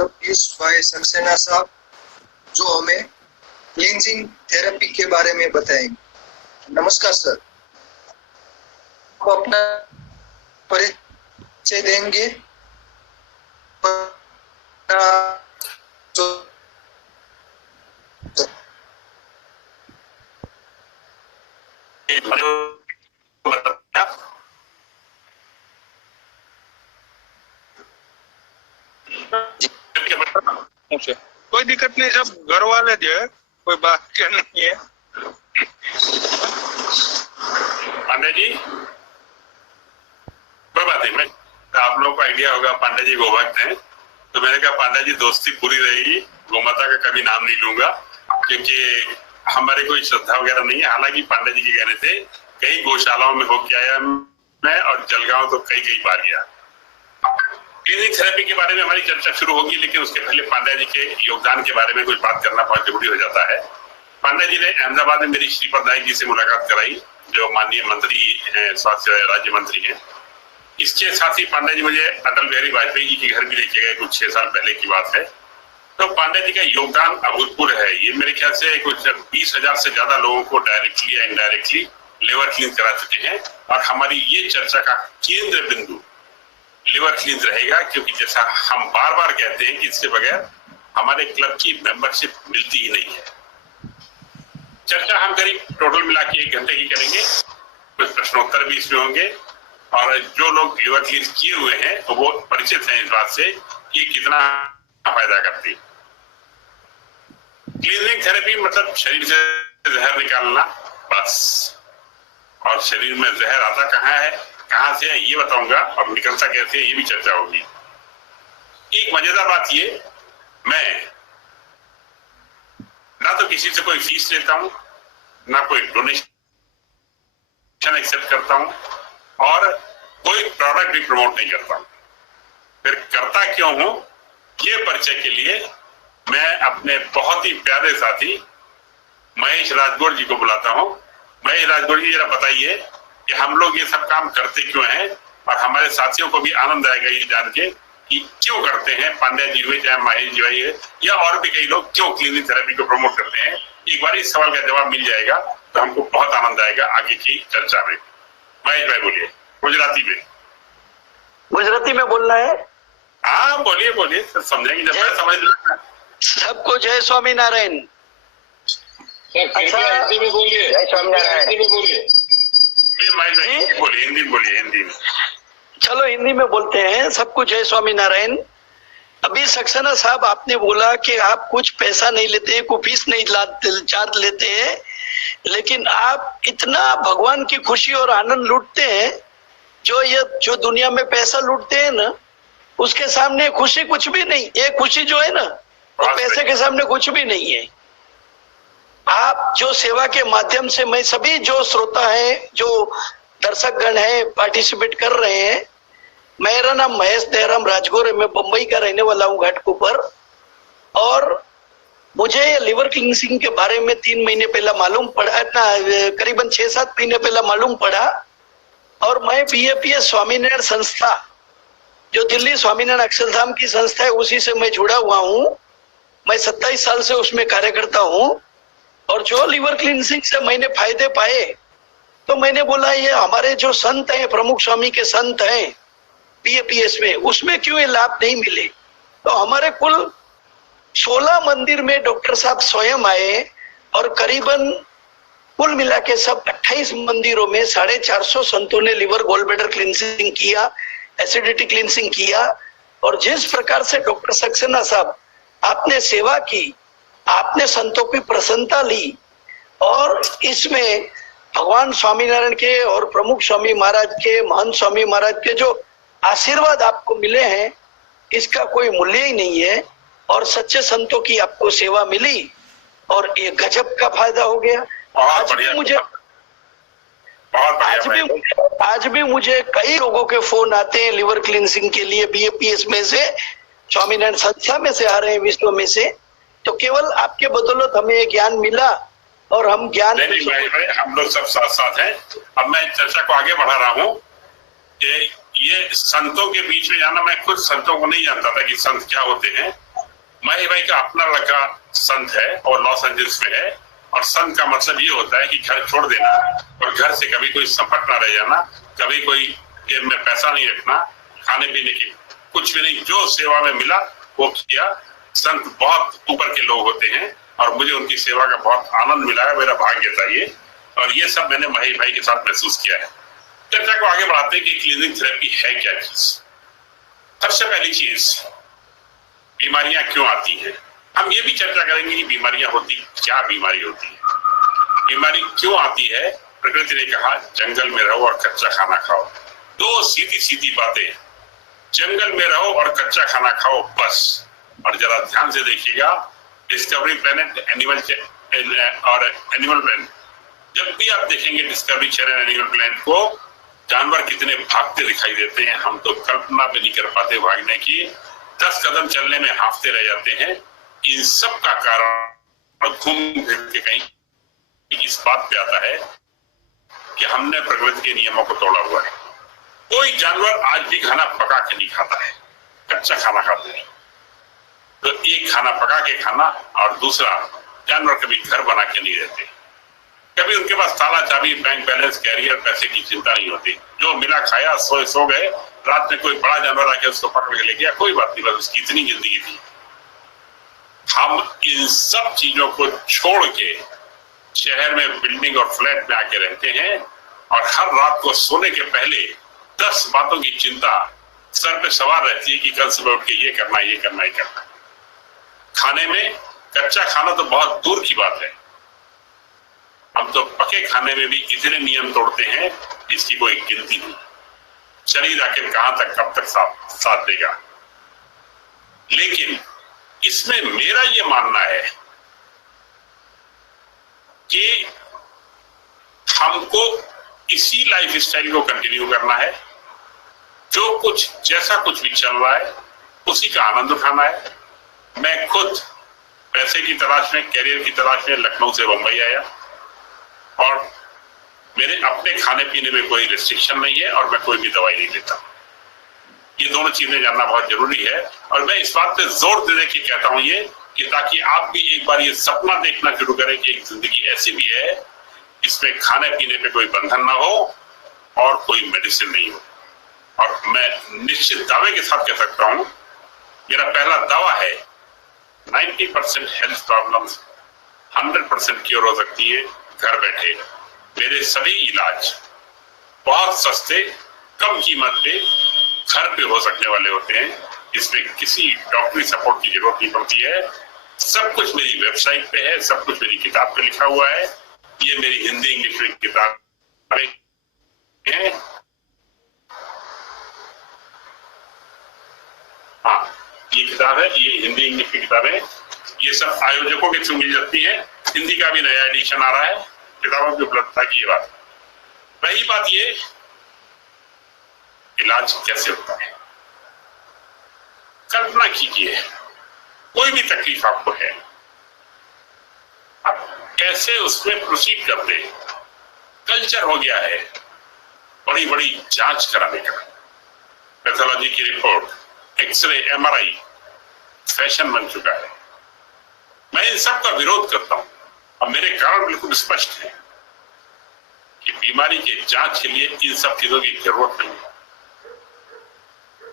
Doctor Piyush भाई सक्सेना साहब, जो हमें क्लींजिंग थेरेपी के बारे में बताएंगे। नमस्कार सर, आप अपना परिचय देंगे? कोई दिक्कत नहीं, सब घर वाले जो है, कोई बात क्या नहीं है। पांडे जी, कोई बात नहीं, मैं आप लोगों को आइडिया होगा पांडे जी गोभक्त हैं, तो मैंने कहा पांडे जी दोस्ती पूरी रहेगी, गोमाता का कभी नाम नहीं लूंगा क्योंकि हमारे कोई श्रद्धा वगैरह नहीं है। हालांकि पांडे जी के कहने से कई गौशालाओं में होके आया मैं, और जलगांव तो कई बार गया। क्लीनिक थेरेपी के बारे में हमारी चर्चा शुरू होगी, लेकिन उसके पहले पांडे जी के योगदान के बारे में कुछ बात करना बहुत जरूरी हो जाता है। पांडे जी ने अहमदाबाद में मेरी श्रीपद नायक जी से मुलाकात कराई, जो माननीय मंत्री हैं, स्वास्थ्य राज्य मंत्री हैं। इसके साथ ही पांडे जी मुझे अटल बिहारी वाजपेयी जी के घर भी लेके गए, कुछ 6 साल पहले की बात है। तो पांडे जी का योगदान अभूतपूर्व है। ये मेरे ख्याल से कुछ 20,000 से ज्यादा लोगों को डायरेक्टली या इनडायरेक्टली लिवर क्लीन करा चुके हैं, और हमारी ये चर्चा का केंद्र बिंदु लिवर क्लीन रहेगा, क्योंकि जैसा हम बार बार कहते हैं कि इसके बगैर हमारे क्लब की मेंबरशिप मिलती ही नहीं है। चर्चा हम करीब टोटल मिला के 1 घंटे की करेंगे, कुछ प्रश्नोत्तर भी इसमें होंगे, और जो लोग लिवर क्लीन किए हुए हैं तो वो परिचित हैं इस बात से कि कितना फायदा करती। क्लीनिंग थेरेपी मतलब शरीर से जहर निकालना बस, और शरीर में जहर आता कहाँ है, कहां से है ये बताऊंगा, और निकलता कैसे है ये भी चर्चा होगी। एक मजेदार बात ये, मैं ना तो किसी से कोई फीस लेता हूं, ना कोई डोनेशन एक्सेप्ट करता हूं, और कोई प्रोडक्ट भी प्रमोट नहीं करता हूं। फिर करता क्यों हूं, ये परिचय के लिए मैं अपने बहुत ही प्यारे साथी महेश राजगौर जी को बुलाता हूं। महेश राजगौर जी, जरा बताइए कि हम लोग ये सब काम करते क्यों हैं, और हमारे साथियों को भी आनंद आएगा ये जान के कि क्यों करते हैं। पांडे जी हुए, चाहे महेश जी हुए, या और भी कई लोग क्यों क्लिनिक थेरेपी को प्रमोट करते हैं। एक बार इस सवाल का जवाब मिल जाएगा तो हमको बहुत आनंद आएगा आगे की चर्चा में। महेश भाई बोलिए, गुजराती में। गुजराती में बोलना है? हाँ बोलिए बोलिए, सब समझेंगे जब मैं समझ लूंगा। सबको जय स्वामीनारायण। अच्छा, हिंदी में बोलिए, जय स्वामीनारायण। हिंदी में बोलिए, बोलिए हिंदी में बोलिए, हिंदी में। चलो हिंदी में बोलते हैं। सबको जय स्वामीनारायण। अभी सक्सेना साहब, आपने बोला कि आप कुछ पैसा नहीं लेते हैं, कोई फीस नहीं चार्ज लेते हैं, लेकिन आप इतना भगवान की खुशी और आनंद लूटते हैं, जो दुनिया में पैसा लूटते हैं ना, उसके सामने खुशी कुछ भी नहीं। ये खुशी जो है ना, वो पैसे के सामने कुछ भी नहीं है। आप जो सेवा के माध्यम से, मैं सभी जो श्रोता हैं, जो दर्शकगण हैं, पार्टिसिपेट कर रहे हैं। मेरा नाम महेश दयाराम राजगौर है, मैं बम्बई का रहने वाला हूँ, घाटकोपर। और मुझे लिवर क्लींसिंग के बारे में 3 महीने पहला मालूम पड़ा, करीबन 6-7 महीने पहला मालूम पड़ा। और मैं BAPS स्वामीनारायण संस्था, जो दिल्ली स्वामीनारायण अक्षरधाम की संस्था है, उसी से मैं जुड़ा हुआ हूँ। मैं 27 साल से उसमें कार्य करता हूँ। और जो लिवर क्लींसिंग से मैंने फायदे पाए, तो मैंने बोला ये हमारे जो संत हैं, प्रमुख स्वामी के संत हैं BAPS में, उसमें क्यों ये लाभ नहीं मिले। तो हमारे कुल 16 मंदिर में डॉक्टर साहब स्वयं आए, और करीबन कुल मिला के सब 28 मंदिरों में 450 संतों ने लिवर गोलब्लैडर क्लींसिंग किया, एसिडिटी क्लींसिंग किया। और जिस प्रकार से डॉक्टर सक्सेना साहब आपने सेवा की, आपने संतों की प्रसन्नता ली, और इसमें भगवान स्वामीनारायण के और प्रमुख स्वामी महाराज के, महंत स्वामी महाराज के जो आशीर्वाद आपको मिले हैं, इसका कोई मूल्य ही नहीं है। और सच्चे संतों की आपको सेवा मिली, और ये गजब का फायदा हो गया। आज भी मुझे कई लोगों के फोन आते हैं लिवर क्लींसिंग के लिए, BAPS में से, स्वामीनारायण संस्था में से आ रहे हैं, विश्व में से। तो केवल आपके बदौलत हमें ये ज्ञान मिला, और हम ज्ञान नहीं भाई, हम लोग सब साथ साथ हैं। अब मैं चर्चा को आगे बढ़ा रहा हूँ कि ये संतों के बीच में जाना, मैं खुद संतों को नहीं जानता था कि संत क्या होते हैं, महेश भाई का अपना लड़का संत है और लॉस एंजल्स में है, और संत का मतलब ये होता है कि घर छोड़ देना और घर से कभी कोई संपर्क ना रह जाना, कभी कोई जेब में पैसा नहीं रखना, खाने पीने की कुछ भी नहीं, जो सेवा में मिला वो किया। संत बहुत ऊपर के लोग होते हैं और मुझे उनकी सेवा का बहुत आनंद मिला है, मेरा भाग्य था ये, और ये सब मैंने महेश भाई के साथ महसूस किया है। चर्चा को आगे बढ़ाते हैं कि क्लीनिंग थेरेपी है क्या चीज। सबसे पहली चीज, बीमारियां क्यों आती हैं। हम ये भी चर्चा करेंगे कि बीमारियां होती, क्या बीमारी होती है, बीमारी क्यों आती है। प्रकृति ने कहा जंगल में रहो और कच्चा खाना खाओ, दो सीधी सीधी बातें, जंगल में रहो और कच्चा खाना खाओ बस। और जरा ध्यान से देखिएगा, डिस्कवरी प्लेनेट और एनिमल प्लेनेट, जब भी आप देखेंगे डिस्कवरी चैनल एनिमल प्लेनेट को, जानवर कितने भागते दिखाई देते हैं, हम तो कल्पना भी नहीं कर पाते भागने की, 10 कदम चलने में हांफते रह जाते हैं। इन सब का कारण घूम फिर के कहीं इस बात पे आता है कि हमने प्रकृति के नियमों को तोड़ा हुआ है। कोई जानवर आज भी खाना पका के नहीं खाता है, कच्चा खाना खाते हैं। तो एक खाना पका के खाना और दूसरा, जानवर कभी घर बना के नहीं रहते, कभी उनके पास ताला चाबी बैंक बैलेंस कैरियर पैसे की चिंता नहीं होती, जो मिला खाया सो गए, रात में कोई बड़ा जानवर आके उसको पकड़ के ले गया, कोई बात नहीं, बस उसकी इतनी जिंदगी थी। हम इन सब चीजों को छोड़ के शहर में बिल्डिंग और फ्लैट में आके रहते हैं और हर रात को सोने के पहले 10 बातों की चिंता सर पे सवार रहती है कि कल सुबह उठ के ये करना, ये करना, ये करना। खाने में कच्चा खाना तो बहुत दूर की बात है, हम तो पके खाने में भी इतने नियम तोड़ते हैं इसकी कोई गिनती नहीं। शरीर आखिर कहां तक कब तक साथ देगा। लेकिन इसमें मेरा ये मानना है कि हमको इसी लाइफ स्टाइल को कंटिन्यू करना है, जो कुछ जैसा कुछ भी चल रहा है उसी का आनंद उठाना है। मैं खुद पैसे की तलाश में, कैरियर की तलाश में लखनऊ से बंबई आया और मेरे अपने खाने पीने में कोई रिस्ट्रिक्शन नहीं है और मैं कोई भी दवाई नहीं लेता। ये दोनों चीजें जानना बहुत जरूरी है और मैं इस बात पे जोर दे के कहता हूं ये कि ताकि आप भी एक बार ये सपना देखना शुरू करें कि एक जिंदगी ऐसी भी है इसमें खाने पीने पे कोई बंधन ना हो और कोई मेडिसिन नहीं हो। और मैं निश्चित दावे के साथ कह सकता हूं, मेरा पहला दावा है 90% हेल्थ प्रॉब्लम्स 100% क्योर हो सकती है घर बैठे। मेरे सभी इलाज बहुत सस्ते, कम कीमत पे घर पे हो सकने वाले होते हैं, इसमें किसी डॉक्टरी सपोर्ट की जरूरत नहीं पड़ती है। सब कुछ मेरी वेबसाइट पे है, सब कुछ मेरी किताब पे लिखा हुआ है। ये मेरी हिंदी इंग्लिश में किताब है। हाँ, ये किताब है, ये हिंदी इंग्लिश की किताब है। ये सब आयोजकों के थ्रू मिल जाती है। हिंदी का भी नया एडिशन आ रहा है किताबों की उपलब्धता की। ये बात वही बात, ये इलाज कैसे होता है। कल्पना कीजिए कोई भी तकलीफ आपको है, आप कैसे उसमें प्रोसीड करते हैं। कल्चर हो गया है बड़ी बड़ी जांच कराने का, पैथोलॉजी की रिपोर्ट, एक्सरे, एमआरआई फैशन बन चुका है। मैं इन सब का विरोध करता हूं और मेरे कारण बिल्कुल स्पष्ट है कि बीमारी के जांच के लिए इन सब चीजों की जरूरत नहीं है।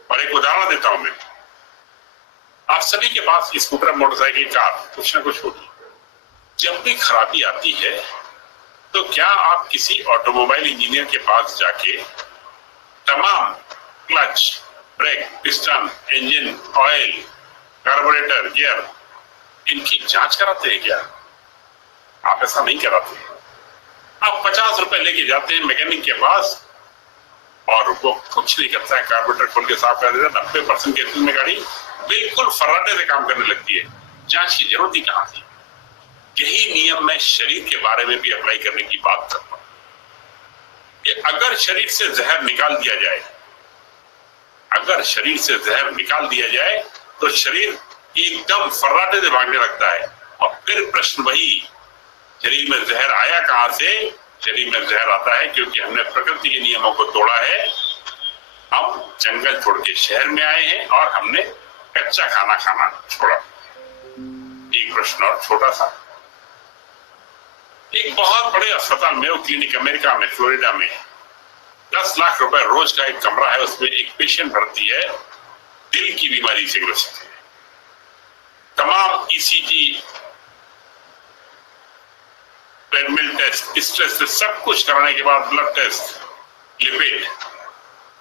और एक उदाहरण देता हूं मैं, आप सभी के पास स्कूटर, मोटरसाइकिल, कार कुछ ना कुछ होगी। जब भी खराबी आती है तो क्या आप किसी ऑटोमोबाइल इंजीनियर के पास जाके तमाम clutch, brake, piston, engine, oil, carburettor, gear इनकी जांच कराते हैं क्या? आप ऐसा नहीं कराते। आप 50 रुपए लेके जाते हैं मैकेनिक के पास और वो कुछ नहीं करता है, कार्बोरेटर खोल के साफ कर देता है। 90% केसेस में गाड़ी बिल्कुल फर्राटे से काम करने लगती है। जांच की जरूरत ही कहां थी? यही नियम मैं शरीर के बारे में भी अप्लाई करने की बात करता हूं कि अगर शरीर से जहर निकाल दिया जाए, अगर शरीर से जहर निकाल दिया जाए तो शरीर एकदम फर्राटे से भागने लगता है। और फिर प्रश्न वही, शरीर में जहर आया कहां से? शरीर में जहर आता है क्योंकि हमने प्रकृति के नियमों को तोड़ा है। हम जंगल छोड़ के शहर में आए हैं और हमने कच्चा खाना खाना छोड़ा। प्रश्न और छोटा सा, एक बहुत बड़े अस्पताल मेयो क्लिनिक अमेरिका में फ्लोरिडा में 10 लाख रुपए रोज का एक कमरा है, उसमें एक पेशेंट भर्ती है, दिल की बीमारी से ग्रसित है। तमाम ECG, treadmill test, stress test सब कुछ कराने के बाद blood test, lipid,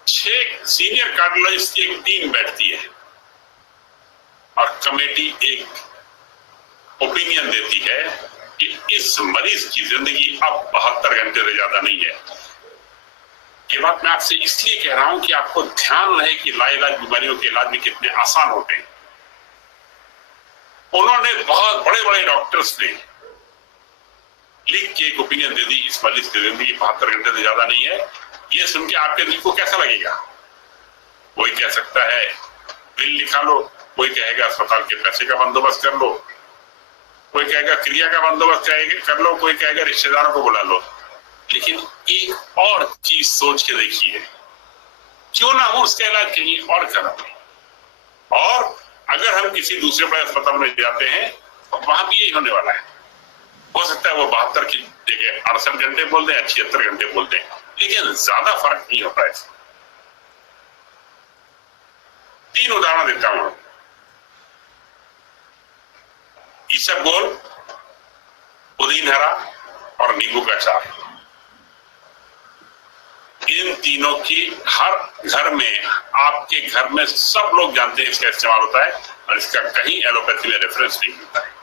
6 senior cardiologist की एक टीम बैठती है और कमेटी एक ओपिनियन देती है कि इस मरीज की जिंदगी अब 72 घंटे से ज्यादा नहीं है। ये बात मैं आपसे इसलिए कह रहा हूं कि आपको ध्यान रहे कि लाइलाज बीमारियों के इलाज भी कितने आसान होते हैं। उन्होंने बहुत बड़े बड़े डॉक्टर्स ने लिख के एक ओपिनियन दे दी, इस मरीज की जिंदगी 72 घंटे से ज्यादा नहीं है। ये सुन के आपके दिल को कैसा लगेगा? कोई कह सकता है बिल लिखा लो, कोई कहेगा अस्पताल के पैसे का बंदोबस्त कर लो, कोई कहेगा क्रिया का बंदोबस्त कर लो, कोई कहेगा रिश्तेदारों को बुला लो। लेकिन एक और चीज सोच के देखिए, क्यों ना हो उसका इलाज कहीं और कराएं। और अगर हम किसी दूसरे बड़े अस्पताल में जाते हैं तो वहां भी यही होने वाला है। हो सकता है वो 72 की जगह 68 घंटे बोल दें, 76 घंटे बोल दें, लेकिन ज्यादा फर्क नहीं होता है। 3 उदाहरण देता हूं। इसबगोल, पुदीन हरा और नींबू का अचार, इन तीनों की हर घर में, आपके घर में सब लोग जानते हैं इसका इस्तेमाल होता है और इसका कहीं एलोपैथी में रेफरेंस नहीं मिलता है।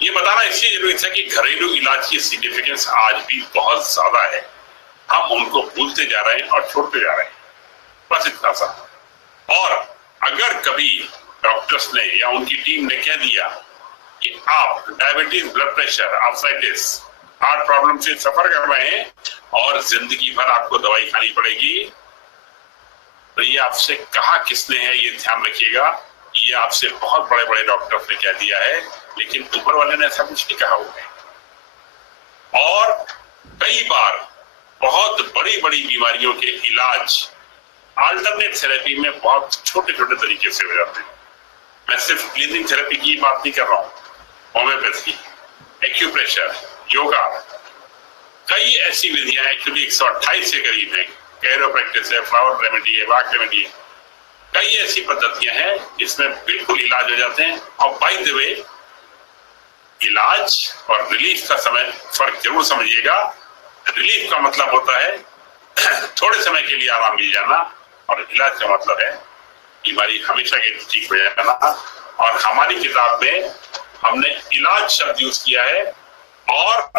ये बताना इसलिए जरूरी था कि घरेलू इलाज की सिग्निफिकेंस आज भी बहुत ज्यादा है। हम उनको भूलते जा रहे हैं और छोड़ते जा रहे हैं, बस इतना सा। और अगर कभी डॉक्टर्स ने या उनकी टीम ने कह दिया कि आप diabetes, blood pressure, arthritis, heart problem से सफर कर रहे हैं और जिंदगी भर आपको दवाई खानी पड़ेगी, तो ये आपसे कहा किसने है, ये ध्यान रखिएगा। ये आपसे बहुत बड़े बड़े डॉक्टर्स ने कह दिया है, लेकिन ऊपर वाले ने ऐसा कुछ नहीं कहा होगा। और कई बार बहुत बड़ी बड़ी बीमारियों के इलाज अल्टरनेट थेरेपी में बहुत छोटे छोटे तरीके से हो जाते हैं। मैं सिर्फ क्लीनिंग थेरेपी की बात नहीं कर रहा हूं, होम्योपैथी, एक्यूप्रेशर, योगा, कई ऐसी विधियां एक्चुअली 128 से करीब है, कैरोप्रैक्टिस है, फ्लावर रेमेडी है, वाक रेमेडी है, कई ऐसी पद्धतियां हैं जिसमें बिल्कुल इलाज हो जाते हैं। और बाय द वे, इलाज और रिलीफ का समय फर्क जरूर समझिएगा। रिलीफ का मतलब होता है थोड़े समय के लिए आराम मिल जाना, और इलाज का मतलब है बीमारी हमेशा के लिए ठीक हो जाना। और हमारी किताब में हमने इलाज शब्द यूज किया है और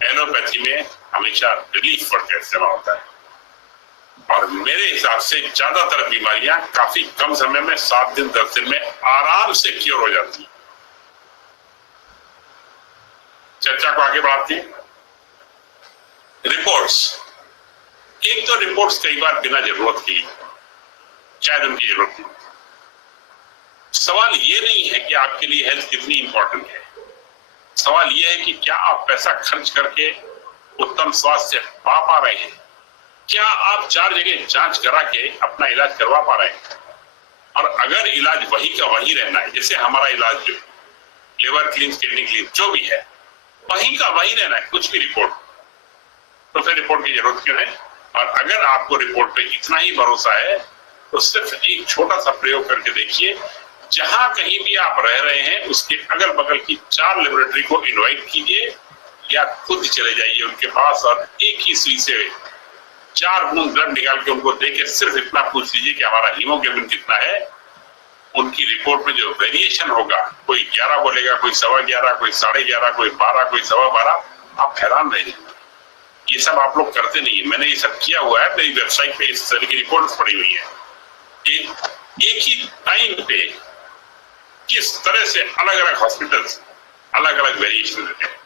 एलोपैथी में हमेशा रिलीफ वर्ड का इस्तेमाल होता है। और मेरे हिसाब से ज्यादातर बीमारियां काफी कम समय में, 7 दिन 10 दिन में आराम से क्योर हो जाती है। चर्चा को आगे बढ़ाते हैं। रिपोर्ट्स, एक तो रिपोर्ट्स कई बार बिना जरूरत की, शायद उनकी जरूरत नहीं। सवाल ये नहीं है कि आपके लिए हेल्थ कितनी इंपॉर्टेंट है, सवाल ये है कि क्या आप पैसा खर्च करके उत्तम स्वास्थ्य पा रहे हैं, क्या आप 4 जगह जांच करा के अपना इलाज करवा पा रहे हैं। और अगर इलाज वही का वही रहना है, जैसे हमारा इलाज जो लिवर क्लीन, किडनी क्लीन जो भी है, वही का वही रहना है, कुछ भी रिपोर्ट, तो फिर रिपोर्ट की जरूरत क्यों है। और अगर आपको रिपोर्ट पे इतना ही भरोसा है तो सिर्फ एक छोटा सा प्रयोग करके देखिए। जहां कहीं भी आप रह रहे हैं उसके अगल बगल की 4 लेबोरेटरी को इनवाइट कीजिए या खुद चले जाइए उनके पास और एक ही सुई से 4 बूंद ब्लड निकाल के उनको देके सिर्फ इतना पूछ लीजिए कि हमारा हीमोग्लोबिन कितना है। उनकी रिपोर्ट में जो वेरिएशन होगा, कोई 11 बोलेगा, कोई 11.25, कोई 11.5, कोई 12, कोई 12.15, आप हैरान रह जाएंगे। ये सब आप लोग करते नहीं है, मैंने ये सब किया हुआ है, मेरी वेबसाइट पे इस तरह की रिपोर्ट पड़ी हुई है। एक ही टाइम पे किस तरह से अलग अलग हॉस्पिटल्स अलग अलग वेरिएशन देते हैं।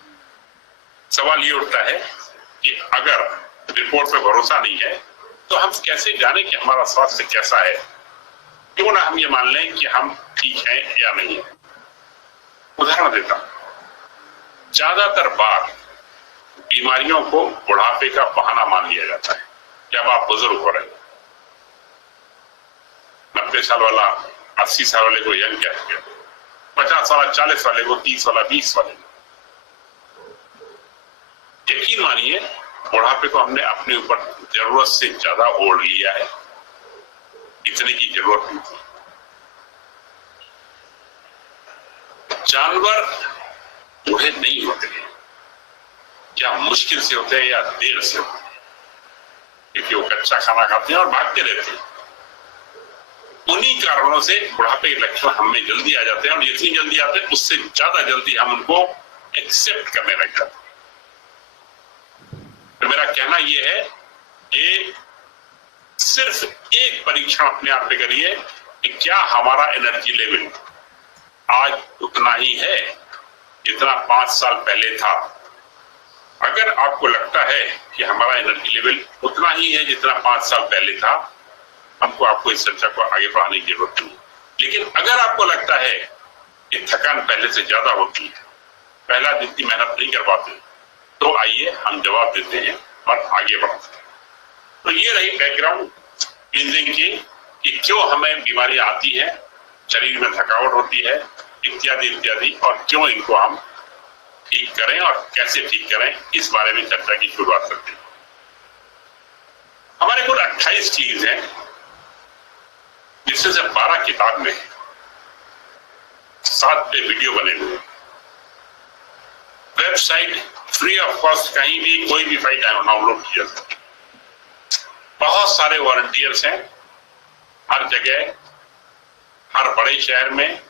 सवाल ये उठता है कि अगर रिपोर्ट पे भरोसा नहीं है तो हम कैसे जाने कि हमारा स्वास्थ्य कैसा है। क्यों ना हम ये मान लें कि हम ठीक हैं या नहीं है। उदाहरण देता हूं, ज्यादातर बार बीमारियों को बुढ़ापे का बहाना मान लिया जाता है। जब आप बुजुर्ग हो रहे, 90 साल वाला 80 साल वाले को यंग कहते हैं, 50 वाला 40 वाले को, 30 वाला 20 वाले को। यकीन मानिए बुढ़ापे को हमने अपने ऊपर जरूरत से ज्यादा ओढ़ लिया है, इतने की जरूरत नहीं थी। जानवर बूढ़े नहीं होते हैं, या मुश्किल से होते हैं या देर से होते हैं, क्योंकि वो कच्चा खाना खाते हैं और भागते रहते हैं। उन्हीं कारणों से बुढ़ापे के लक्षण हमें जल्दी आ जाते हैं, और जितनी जल्दी आते हैं उससे ज्यादा जल्दी हम उनको एक्सेप्ट करने लग जाते हैं। तो मेरा कहना यह है कि सिर्फ एक परीक्षण अपने आप पे करिए कि क्या हमारा एनर्जी लेवल आज उतना ही है जितना 5 साल पहले था। अगर आपको लगता है कि हमारा एनर्जी लेवल उतना ही है जितना 5 साल पहले था, हमको आपको इस चर्चा को आगे बढ़ाने की जरूरत नहीं। लेकिन अगर आपको लगता है कि थकान पहले से ज्यादा होती है, पहला जितनी मेहनत नहीं कर पाते, तो आइए हम जवाब देते हैं और आगे बढ़ते हैं। तो ये रही बैकग्राउंड क्लींजिंग की कि क्यों हमें बीमारियां आती है, शरीर में थकावट होती है, इत्यादि इत्यादि, और क्यों इनको हम ठीक करें और कैसे ठीक करें, इस बारे में चर्चा की शुरुआत करते हैं। हमारे कुल 28 क्लींज हैं, जिसमें से 12 किताब में 7 पे वीडियो बने हुए। वेबसाइट फ्री ऑफ कॉस्ट, कहीं भी कोई भी फाइल डाउनलोड किया जा सकता है। बहुत सारे वॉलंटियर्स हैं हर जगह, हर बड़े शहर में,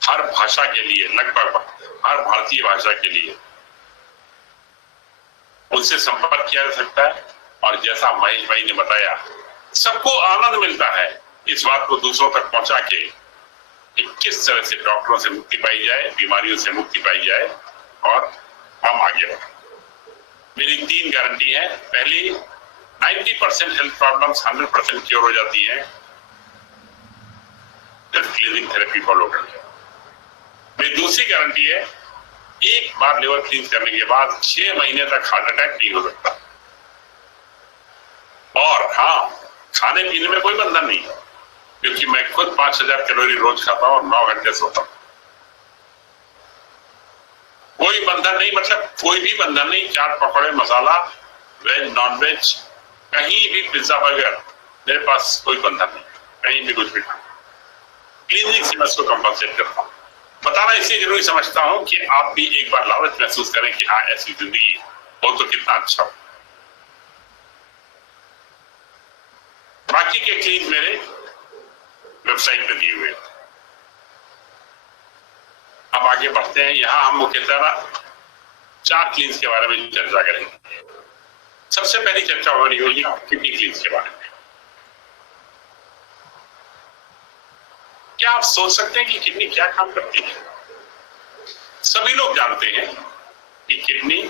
हर भाषा के लिए, लगभग हर भारतीय भाषा के लिए। उनसे संपर्क किया जा सकता है, और जैसा महेश भाई ने बताया, सबको आनंद मिलता है इस बात को दूसरों तक पहुंचा के कि किस तरह से डॉक्टरों से मुक्ति पाई जाए, बीमारियों से मुक्ति पाई जाए, और हम आगे बढ़ें। मेरी 3 गारंटी है। पहली, 90% हेल्थ प्रॉब्लम्स 100% क्योर हो जाती है जब क्लीनिंग थेरेपी फॉलो करते हैं। मेरी दूसरी गारंटी है, एक बार लिवर क्लीन करने के बाद 6 महीने तक हार्ट अटैक नहीं हो सकता। और हाँ, खाने पीने में कोई बंधन नहीं, क्योंकि मैं खुद 5000 कैलोरी रोज खाता हूं और 9 घंटे सोता हूं। कोई बंधन नहीं, मतलब कोई भी बंधन नहीं। चाट पकौड़े मसाला, वेज नॉन वेज, कहीं भी पिज्जा बर्गर, मेरे पास कोई बंधन नहीं, कहीं भी कुछ भी खाना। क्लीनिंग से मैं उसको कंपनसेट करता हूँ। बताना इसलिए जरूरी समझता हूँ कि आप भी एक बार लालच महसूस करें कि हाँ, ऐसी जिंदगी हो तो कितना अच्छा हो। बाकी के क्लीन मेरे वेबसाइट पे दिए हुए। अब आगे बढ़ते हैं। यहां हम मुख्यतः 4 क्लीन्स के बारे में चर्चा करेंगे। सबसे पहली चर्चा हमारी होगी किडनी क्लीन्स के बारे में। क्या आप सोच सकते हैं कि किडनी क्या काम करती है? सभी लोग जानते हैं कि किडनी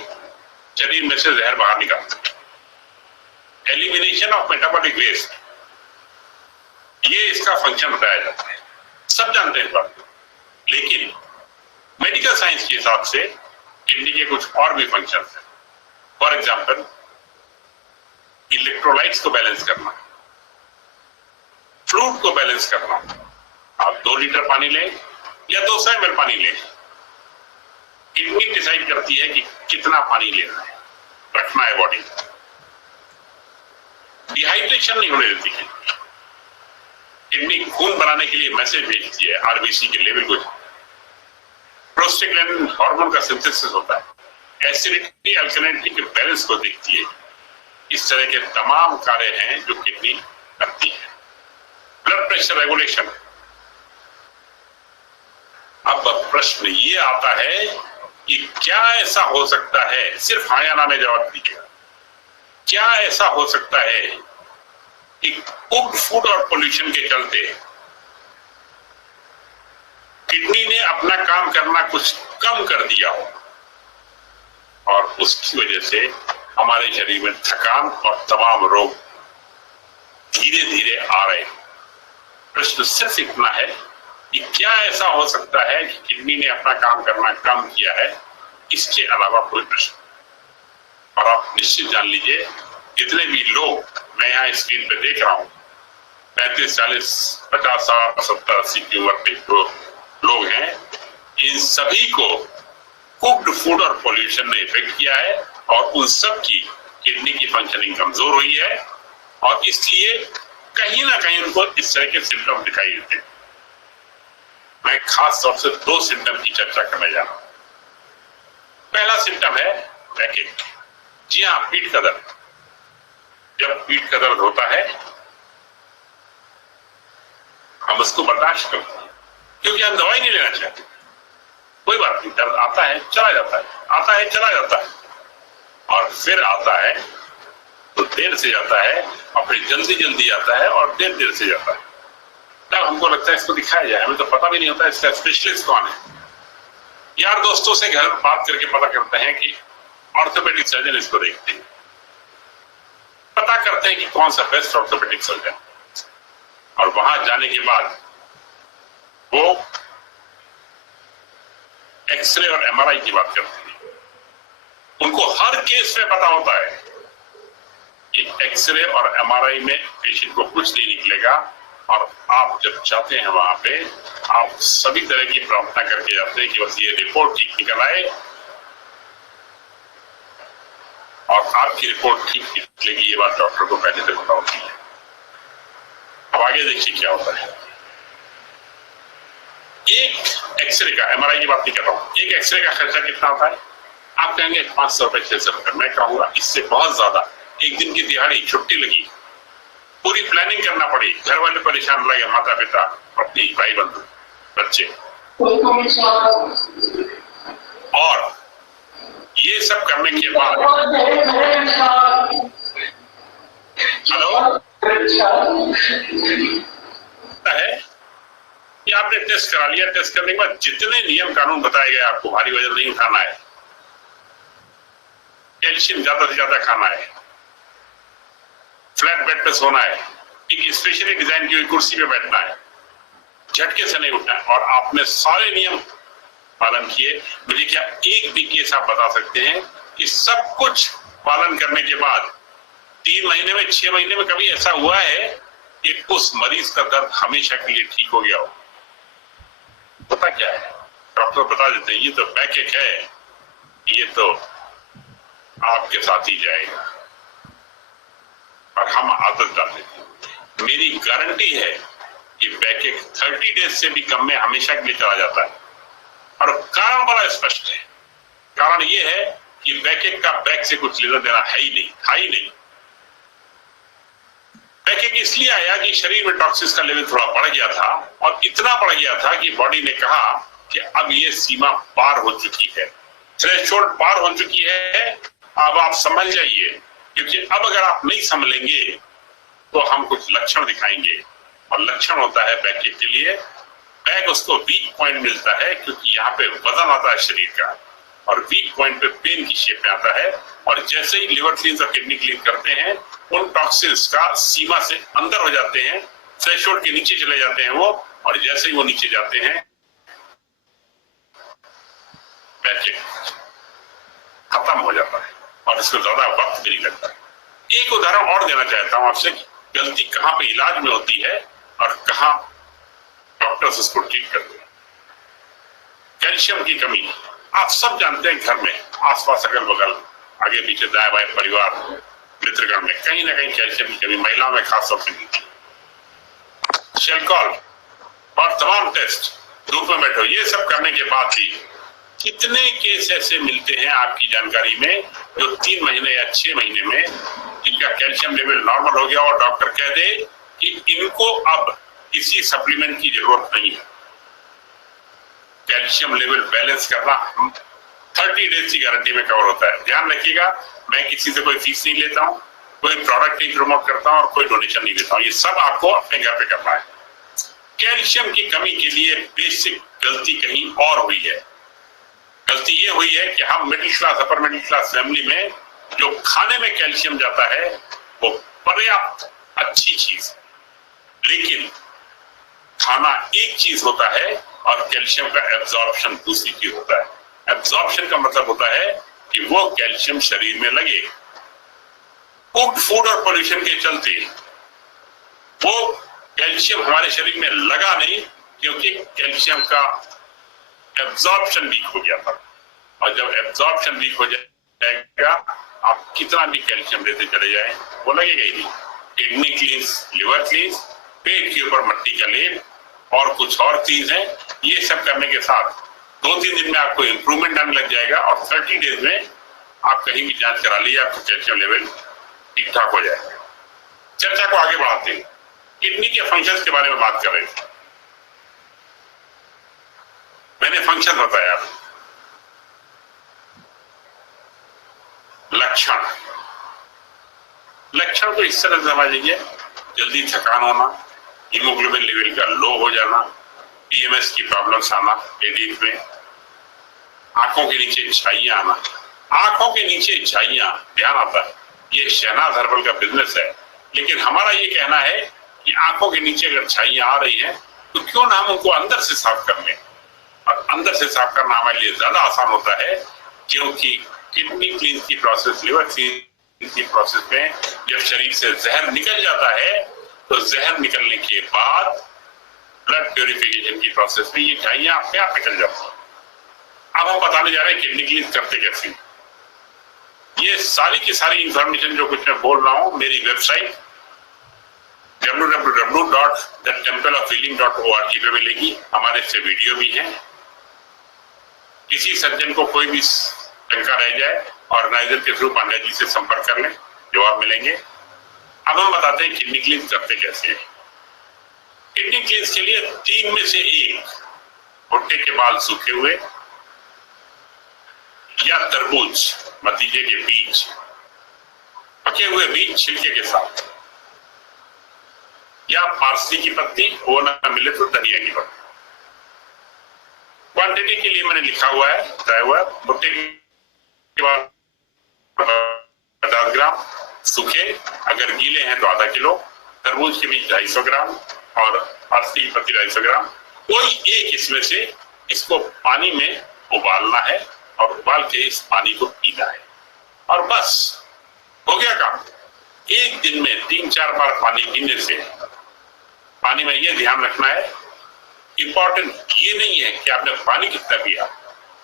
शरीर में से जहर बाहर निकालती है। एलिमिनेशन ऑफ मेटाबॉलिक वेस्ट, ये इसका फंक्शन बताया जाता है, सब जानते हैं इस बात को। लेकिन मेडिकल साइंस के हिसाब से किडनी के कुछ और भी फंक्शन हैं। फॉर एग्जाम्पल, इलेक्ट्रोलाइट्स को बैलेंस करना, फ्लूइड को बैलेंस करना। आप 2 लीटर पानी लें या 200 ml पानी लें, किडनी डिसाइड करती है कि कितना पानी लेना है, रखना है बॉडी। डिहाइड्रेशन नहीं होने देती है। किडनी खून बनाने के लिए मैसेज भेजती है आरबीसी के लेवल को। प्रोस्टाग्लैंडिन हार्मोन का सिंथेसिस होता है। एसिडिटी अल्कलिनिटी के बैलेंस को देखती है। इस तरह के तमाम कार्य हैं जो किडनी करती है। Blood pressure regulation. अब प्रश्न ये आता है कि क्या ऐसा हो सकता है, सिर्फ हाँ या ना में जवाब दीजिएगा, क्या ऐसा हो सकता है कि कुक्ड फूड और पोल्यूशन के चलते किडनी ने अपना काम करना कुछ कम कर दिया हो और उसकी वजह से हमारे शरीर में थकान और तमाम रोग धीरे धीरे आ रहे हैं। प्रश्न सिर्फ इतना है कि क्या ऐसा हो सकता है कि किडनी ने अपना काम करना कम किया है, इसके अलावा कोई प्रश्न। और आप निश्चित जान लीजिए, जितने भी लोग मैं यहाँ स्क्रीन पे देख रहा हूँ, 35, 40, 50, 60, 70, 80 की उम्र के जो लोग हैं, इन सभी को कुक्ड फूड और पोल्यूशन ने इफेक्ट किया है और उन सब की किडनी की फंक्शनिंग कमजोर हुई है और इसलिए कहीं ना कहीं उनको इस तरह के सिम्टम दिखाई देते हैं। मैं खास तौर से 2 सिम्टम की चर्चा करने जा रहा हूं। पहला सिम्टम है बैकएक। जी हाँ, पीठ का दर्द। जब पीठ का दर्द होता है हम उसको बर्दाश्त करते हैं क्योंकि हम दवाई नहीं लेना चाहते। कोई बात नहीं, दर्द आता है चला जाता है, आता है चला जाता है और फिर आता है तो देर से जाता है और फिर जल्दी जल्दी आता है और देर देर से जाता है। तब हमको लगता है इसको दिखाया जाए, हमें तो पता भी नहीं होता इसका स्पेशलिस्ट कौन है। यार दोस्तों से घर बात करके पता करते हैं कि ऑर्थोपेडिक सर्जन इसको देखते हैं, पता करते हैं कि कौन सा बेस्ट ऑर्थोपेडिक सर्जन, और वहां जाने के बाद वो एक्सरे और एमआरआई की बात करते हैं। उनको हर केस में पता होता है कि एक्सरे और एमआरआई में पेशेंट को कुछ नहीं निकलेगा और आप जब जाते हैं वहां पे आप सभी तरह की प्रार्थना करके जाते हैं कि बस ये रिपोर्ट ठीक निकल आए और आपकी रिपोर्ट ठीक निकलेगी। ये बात डॉक्टर को पहले से पता होती है। अब आगे देखिए क्या होता है। एक एक्सरे का, एमआरआई की बात नहीं कर रहा हूं, एक एक्सरे का खर्चा कितना होता है? आप कहेंगे 500 रुपए 600 रुपए। मैं कहूंगा इससे बहुत ज्यादा। एक दिन की दिहाड़ी, छुट्टी लगी, पूरी प्लानिंग करना पड़ी, घर वाले परेशान लगे, माता पिता, पत्नी, भाई बंधु, बच्चे, और ये सब करने के बाद है कि आपने टेस्ट करा लिया। टेस्ट करने के बाद जितने नियम कानून बताए गए आपको, भारी वजन नहीं उठाना है, कैल्शियम ज्यादा से ज्यादा खाना है, फ्लैट बेड पे सोना है, एक स्पेशली डिजाइन की हुई कुर्सी पे बैठना है, झटके से नहीं उठना है, और आपने सारे नियम पालन किए। मुझे क्या एक भी केस आप बता सकते हैं कि सब कुछ पालन करने के बाद 3 महीने में, 6 महीने में कभी ऐसा हुआ है कि उस मरीज का दर्द हमेशा के लिए ठीक हो गया हो? पता क्या है, डॉक्टर बता देते हैं ये तो बैकएक है, ये तो आपके साथ ही जाएगा, और हम आदत डाल देते हैं। मेरी गारंटी है कि बैकएक 30 डेज से भी कम में हमेशा के लिए चला जाता है, और कारण बड़ा स्पष्ट है। कारण ये है कि बैकएक का बैक से कुछ लेना देना है ही नहीं। बैकएक इसलिए आया कि शरीर में टॉक्सिन्स का लेवल थोड़ा बढ़ गया था, और इतना बढ़ गया था कि बॉडी ने कहा कि अब ये सीमा पार हो चुकी है, थ्रेशोल्ड पार हो चुकी है, अब आप संभल जाइए, क्योंकि अब अगर आप नहीं संभलेंगे तो हम कुछ लक्षण दिखाएंगे, और लक्षण होता है बैकएक के लिए, बैक उसको वीक पॉइंट मिलता है क्योंकि यहाँ पे वजन आता है शरीर का, और वीक पॉइंट पे पेन की शेप में आता है, और जैसे ही लिवर क्लीन और किडनी क्लीन करते हैं उन टॉक्सिन्स का सीमा से अंदर हो जाते हैं, थ्रेशोल्ड के नीचे चले जाते हैं वो, और जैसे ही वो नीचे जाते हैं बैकएक खत्म हो जाता है, और इसको ज्यादा वक्त भी नहीं लगता। एक उदाहरण और देना चाहता हूं आपसे कि गलती कहां पे इलाज में होती है और कहां डॉक्टर्स इसको ठीक करते हैं। कैल्शियम की कमी आप सब जानते हैं, घर में आसपास अगल बगल आगे पीछे दाएं बाएं परिवार मित्रगण में कहीं ना कहीं कैल्शियम की कमी महिलाओं में खासतौर से मिलती है। शेलकॉल और तमाम टेस्ट, धूप में बैठो, ये सब करने के बाद भी कितने केस ऐसे मिलते हैं आपकी जानकारी में जो 3 महीने या 6 महीने में जिनका कैल्शियम लेवल नॉर्मल हो गया और डॉक्टर कह दे कि इनको अब किसी सप्लीमेंट की जरूरत नहीं है। कैल्शियम लेवल बैलेंस करना 30 डेज की गारंटी में कवर होता है। ध्यान रखिएगा, मैं किसी से कोई फीस नहीं लेता हूं, कोई प्रोडक्ट नहीं प्रमोट करता हूं और कोई डोनेशन नहीं देता हूं, ये सब आपको अपने घर पे करना है। कैल्शियम की कमी के लिए बेसिक गलती कहीं और हुई है। गलती ये हुई है कि हम middle class, upper middle class family में जो खाने में कैल्शियम जाता है वो पर्याप्त अच्छी चीज, लेकिन खाना एक चीज होता है और कैल्शियम का एब्जॉर्प्शन दूसरी चीज होता है। एब्जॉर्प्शन का मतलब होता है कि वो कैल्शियम शरीर में लगे। कुक्ड फूड और पोल्यूशन के चलते वो कैल्शियम हमारे शरीर में लगा नहीं, क्योंकि कैल्शियम का एब्जॉर्प्शन वीक हो गया था। और जब एब्जॉर्प्शन वीक हो जाएगा, आप कितना भी कैल्शियम लेते चले जाएं, वो लगेगा ही नहीं। किडनी क्लींस, लिवर क्लींस, पेट के ऊपर मट्टी का लेप और कुछ और चीज है, ये सब करने के साथ 2-3 दिन में आपको इंप्रूवमेंट आने लग जाएगा और 30 डेज में आप कहीं भी जांच करा लीजिए, आपका कैल्शियम लेवल ठीक ठाक हो जाएगा। चर्चा को आगे बढ़ाते हैं, किडनी के फंक्शंस के बारे में बात कर रहे थे। मैंने फंक्शन बताया, लक्षण तो इस तरह से समझ लीजिए, जल्दी थकान होना, हीमोग्लोबिन लेवल का लो हो जाना, पीएमएस की प्रॉब्लम्स आना लेडीज में, आंखों के नीचे छाइयां आना। आंखों के नीचे छाइयां, ध्यान आता है, ये शहनाज हर्बल का बिजनेस है, लेकिन हमारा ये कहना है कि आंखों के नीचे अगर छाइयां आ रही हैं तो क्यों ना हम उनको अंदर से साफ कर लें। और अंदर से साफ करना हमारे लिए ज्यादा आसान होता है, क्योंकि किडनी क्लींस की प्रोसेस, लिवर क्लींस की प्रोसेस में जब शरीर से जहर निकल जाता है तो जहर निकलने के बाद ब्लड प्यूरिफिकेशन की प्रोसेस में ये छाइयां अपने आप निकल जाती हैं। अब हम बताने जा रहे हैं किडनी क्लींस करते कैसे। ये सारी की सारी इंफॉर्मेशन जो कुछ मैं बोल रहा हूं मेरी वेबसाइट www.thetempleofhealing.org पे मिलेगी। हमारे से वीडियो भी है। किसी सज्जन को कोई भी शंका रह जाए, ऑर्गेनाइजर के थ्रू पांड्या जी से संपर्क कर लें, जवाब मिलेंगे। अब हम बताते हैं किडनी क्लींस करते कैसे हैं। किडनी क्लींस के लिए 3 में से 1 भुट्टे के बाल सूखे हुए या तरबूज, भतीजे के बीज, पके हुए बीज छिलके के साथ, या पारसी की पत्ती, वो ना मिले तो धनिया की पत्ती। क्वांटिटी के लिए मैंने लिखा हुआ है, बताया हुआ है। भुट्टे के बाद 50 ग्राम सूखे, अगर गीले हैं तो आधा किलो, तरबूज के बीज 250 ग्राम और पारसी की पत्ती 250 ग्राम। कोई एक इसमें से इसको पानी में उबालना है और उबाल के इस पानी को पीना है और बस हो गया काम। एक दिन में 3-4 बार पानी पीने से, पानी में ये ध्यान रखना है, इंपॉर्टेंट ये नहीं है कि आपने पानी कितना पिया,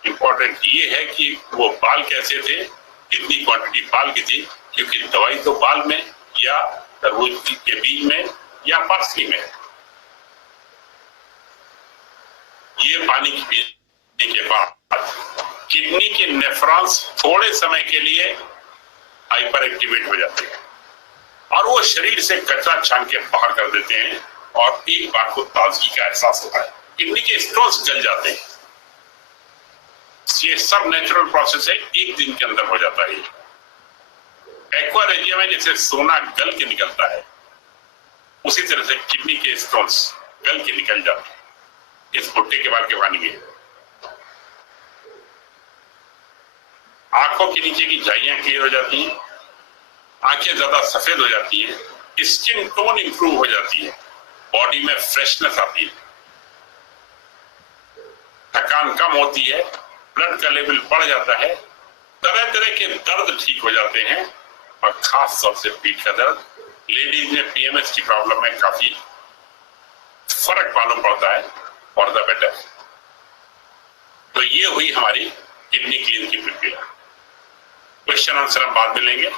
इंपॉर्टेंट ये है कि वो बाल कैसे थे, कितनी क्वांटिटी बाल की थी, क्योंकि दवाई तो बाल में या तरबूज के बीज में या पार्सली में। ये पानी पीने के बाद किडनी के नेफ्रॉन्स थोड़े समय के लिए हाइपर एक्टिवेट हो जाते हैं और वो शरीर से कचरा छान के बाहर कर देते हैं और एक बार को ताजगी का एहसास होता है। किडनी के स्टोन्स जल जाते हैं। ये सब नेचुरल प्रोसेस है, एक दिन के अंदर हो जाता है। एक्वारेजिया में जैसे सोना गल के निकलता है, उसी तरह से किडनी के स्टोन्स गल के निकल जाते हैं इस भुट्टे के बाल के पानी में। आंखों के नीचे की झाइयां क्लियर हो जाती हैं, आंखें ज्यादा सफेद हो जाती हैं, स्किन टोन इंप्रूव हो जाती है, बॉडी में फ्रेशनेस आती है, थकान कम होती है, ब्लड का लेवल बढ़ जाता है, तरह तरह के दर्द ठीक हो जाते हैं और खास तौर से पीठ का दर्द। लेडीज में पीएमएस की प्रॉब्लम में काफी फर्क मालूम पड़ता है, फॉर द बेटर। तो ये हुई हमारी किडनी क्लीन की प्रक्रिया। क्वेश्चन आंसर हम बाद में लेंगे।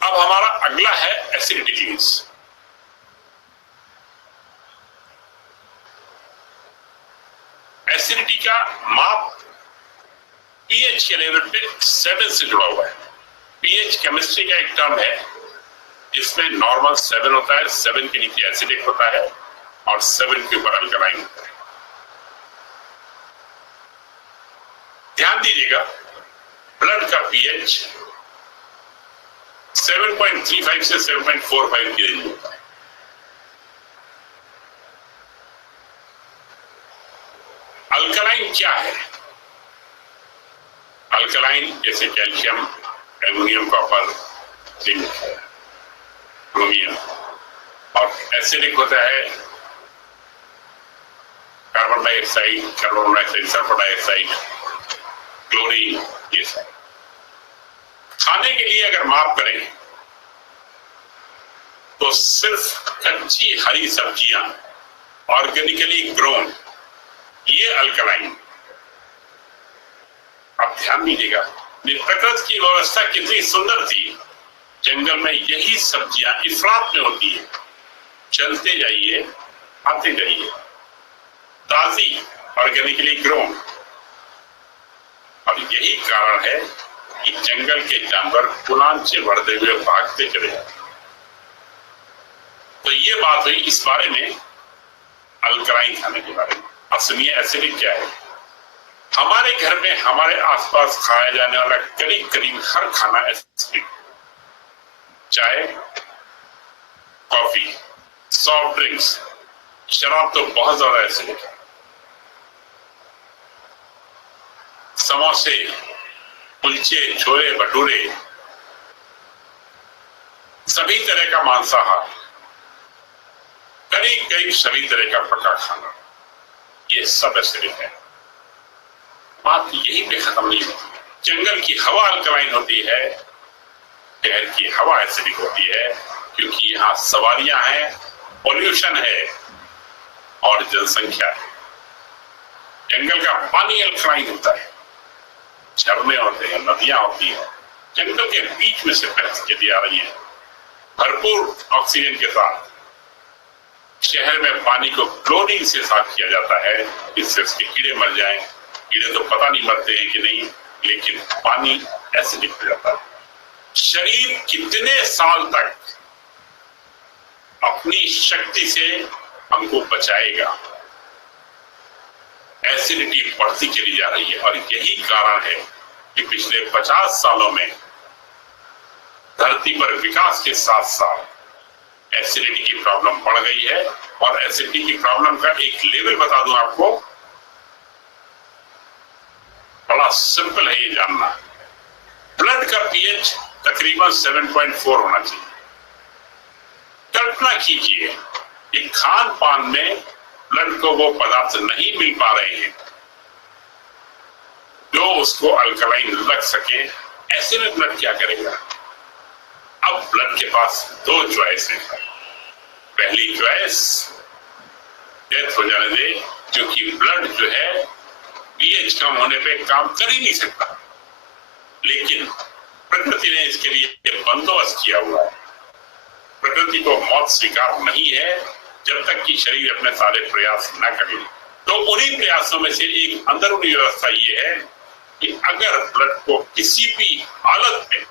अब हमारा अगला है एसिडिटी क्लींस। एसिडिटी का माप पीएच के लेवल पे 7 से जुड़ा हुआ है। पीएच केमिस्ट्री का एक टर्म है जिसमें नॉर्मल 7 होता है, 7 के नीचे एसिडिक होता है और 7 के ऊपर अल्कलाइन होता है। ध्यान दीजिएगा, ब्लड का पीएच 7.35 से 7.45 की रेंज होता है। अल्कलाइन क्या है? अल्कलाइन जैसे calcium, aluminium, copper, zinc, chromium. और एसिडिक होता है carbon dioxide, carbon monoxide, sulphur dioxide, chlorine, ये सब। खाने के लिए अगर माप करें तो सिर्फ कच्ची हरी सब्जियां ऑर्गेनिकली ग्रोन, ये अल्कलाइन। आप ध्यान दीजिएगा, प्रकृति की व्यवस्था कितनी सुंदर थी। जंगल में यही सब्जियां इफरात में होती है, चलते जाइए आते जाइए, ताजी ऑर्गेनिकली ग्रोन। और यही कारण है कि जंगल के जानवर गुलांचे बढ़ते हुए भागते चले जाते। तो ये बात हुई इस बारे में, अल्कलाइन खाने के बारे में। अब सुनिए एसिडिक क्या है। हमारे घर में हमारे आसपास खाया जाने वाला करीब करीब हर खाना एसिडिक, चाय, कॉफी, सॉफ्ट ड्रिंक्स, शराब तो बहुत ज्यादा एसिडिक है। समोसे, कुलचे, छोले भटूरे, सभी तरह का मांसाहार, करीब करीब सभी तरह का पका खाना, ये सब एसिडिक है। बात यही पे खत्म नहीं होती। जंगल की हवा अल्कलाइन होती है, शहर की हवा एसिडिक होती है, क्योंकि यहाँ सवारियां हैं, पॉल्यूशन है और जनसंख्या है। जंगल का पानी अल्कलाइन होता है, झरने होते हैं, नदियां होती हैं, जंगल के बीच में से बहती चली आ रही है भरपूर ऑक्सीजन के साथ। शहर में पानी को क्लोरीन से साफ किया जाता है, इससे उसके कीड़े मर जाएं। कीड़े तो पता नहीं मरते हैं कि नहीं, लेकिन पानी एसिडिक हो जाता है। शरीर कितने साल तक अपनी शक्ति से हमको बचाएगा? एसिडिटी बढ़ती चली जा रही है और यही कारण है कि पिछले 50 सालों में धरती पर विकास के साथ साथ एसिडिटी की प्रॉब्लम बढ़ गई है। और एसिडिटी की प्रॉब्लम का एक लेवल बता दूं आपको, बड़ा सिंपल है ये जानना। ब्लड का पीएच तकरीबन 7.4 होना चाहिए। कल्पना कीजिए कि खान पान में ब्लड को वो पदार्थ नहीं मिल पा रहे हैं जो उसको अल्कलाइन लग सके। ऐसे में ब्लड क्या करेगा? अब ब्लड के पास दो चॉइस है। पहली चॉइस, डेथ हो जाने दे, क्योंकि ब्लड जो है पीएच कम होने पे काम कर ही नहीं सकता। लेकिन प्रकृति ने इसके लिए बंदोबस्त किया हुआ है। प्रकृति को मौत स्वीकार नहीं है जब तक कि शरीर अपने सारे प्रयास न करे। तो उन्हीं प्रयासों में से एक अंदरूनी व्यवस्था ये है कि अगर ब्लड को किसी भी हालत में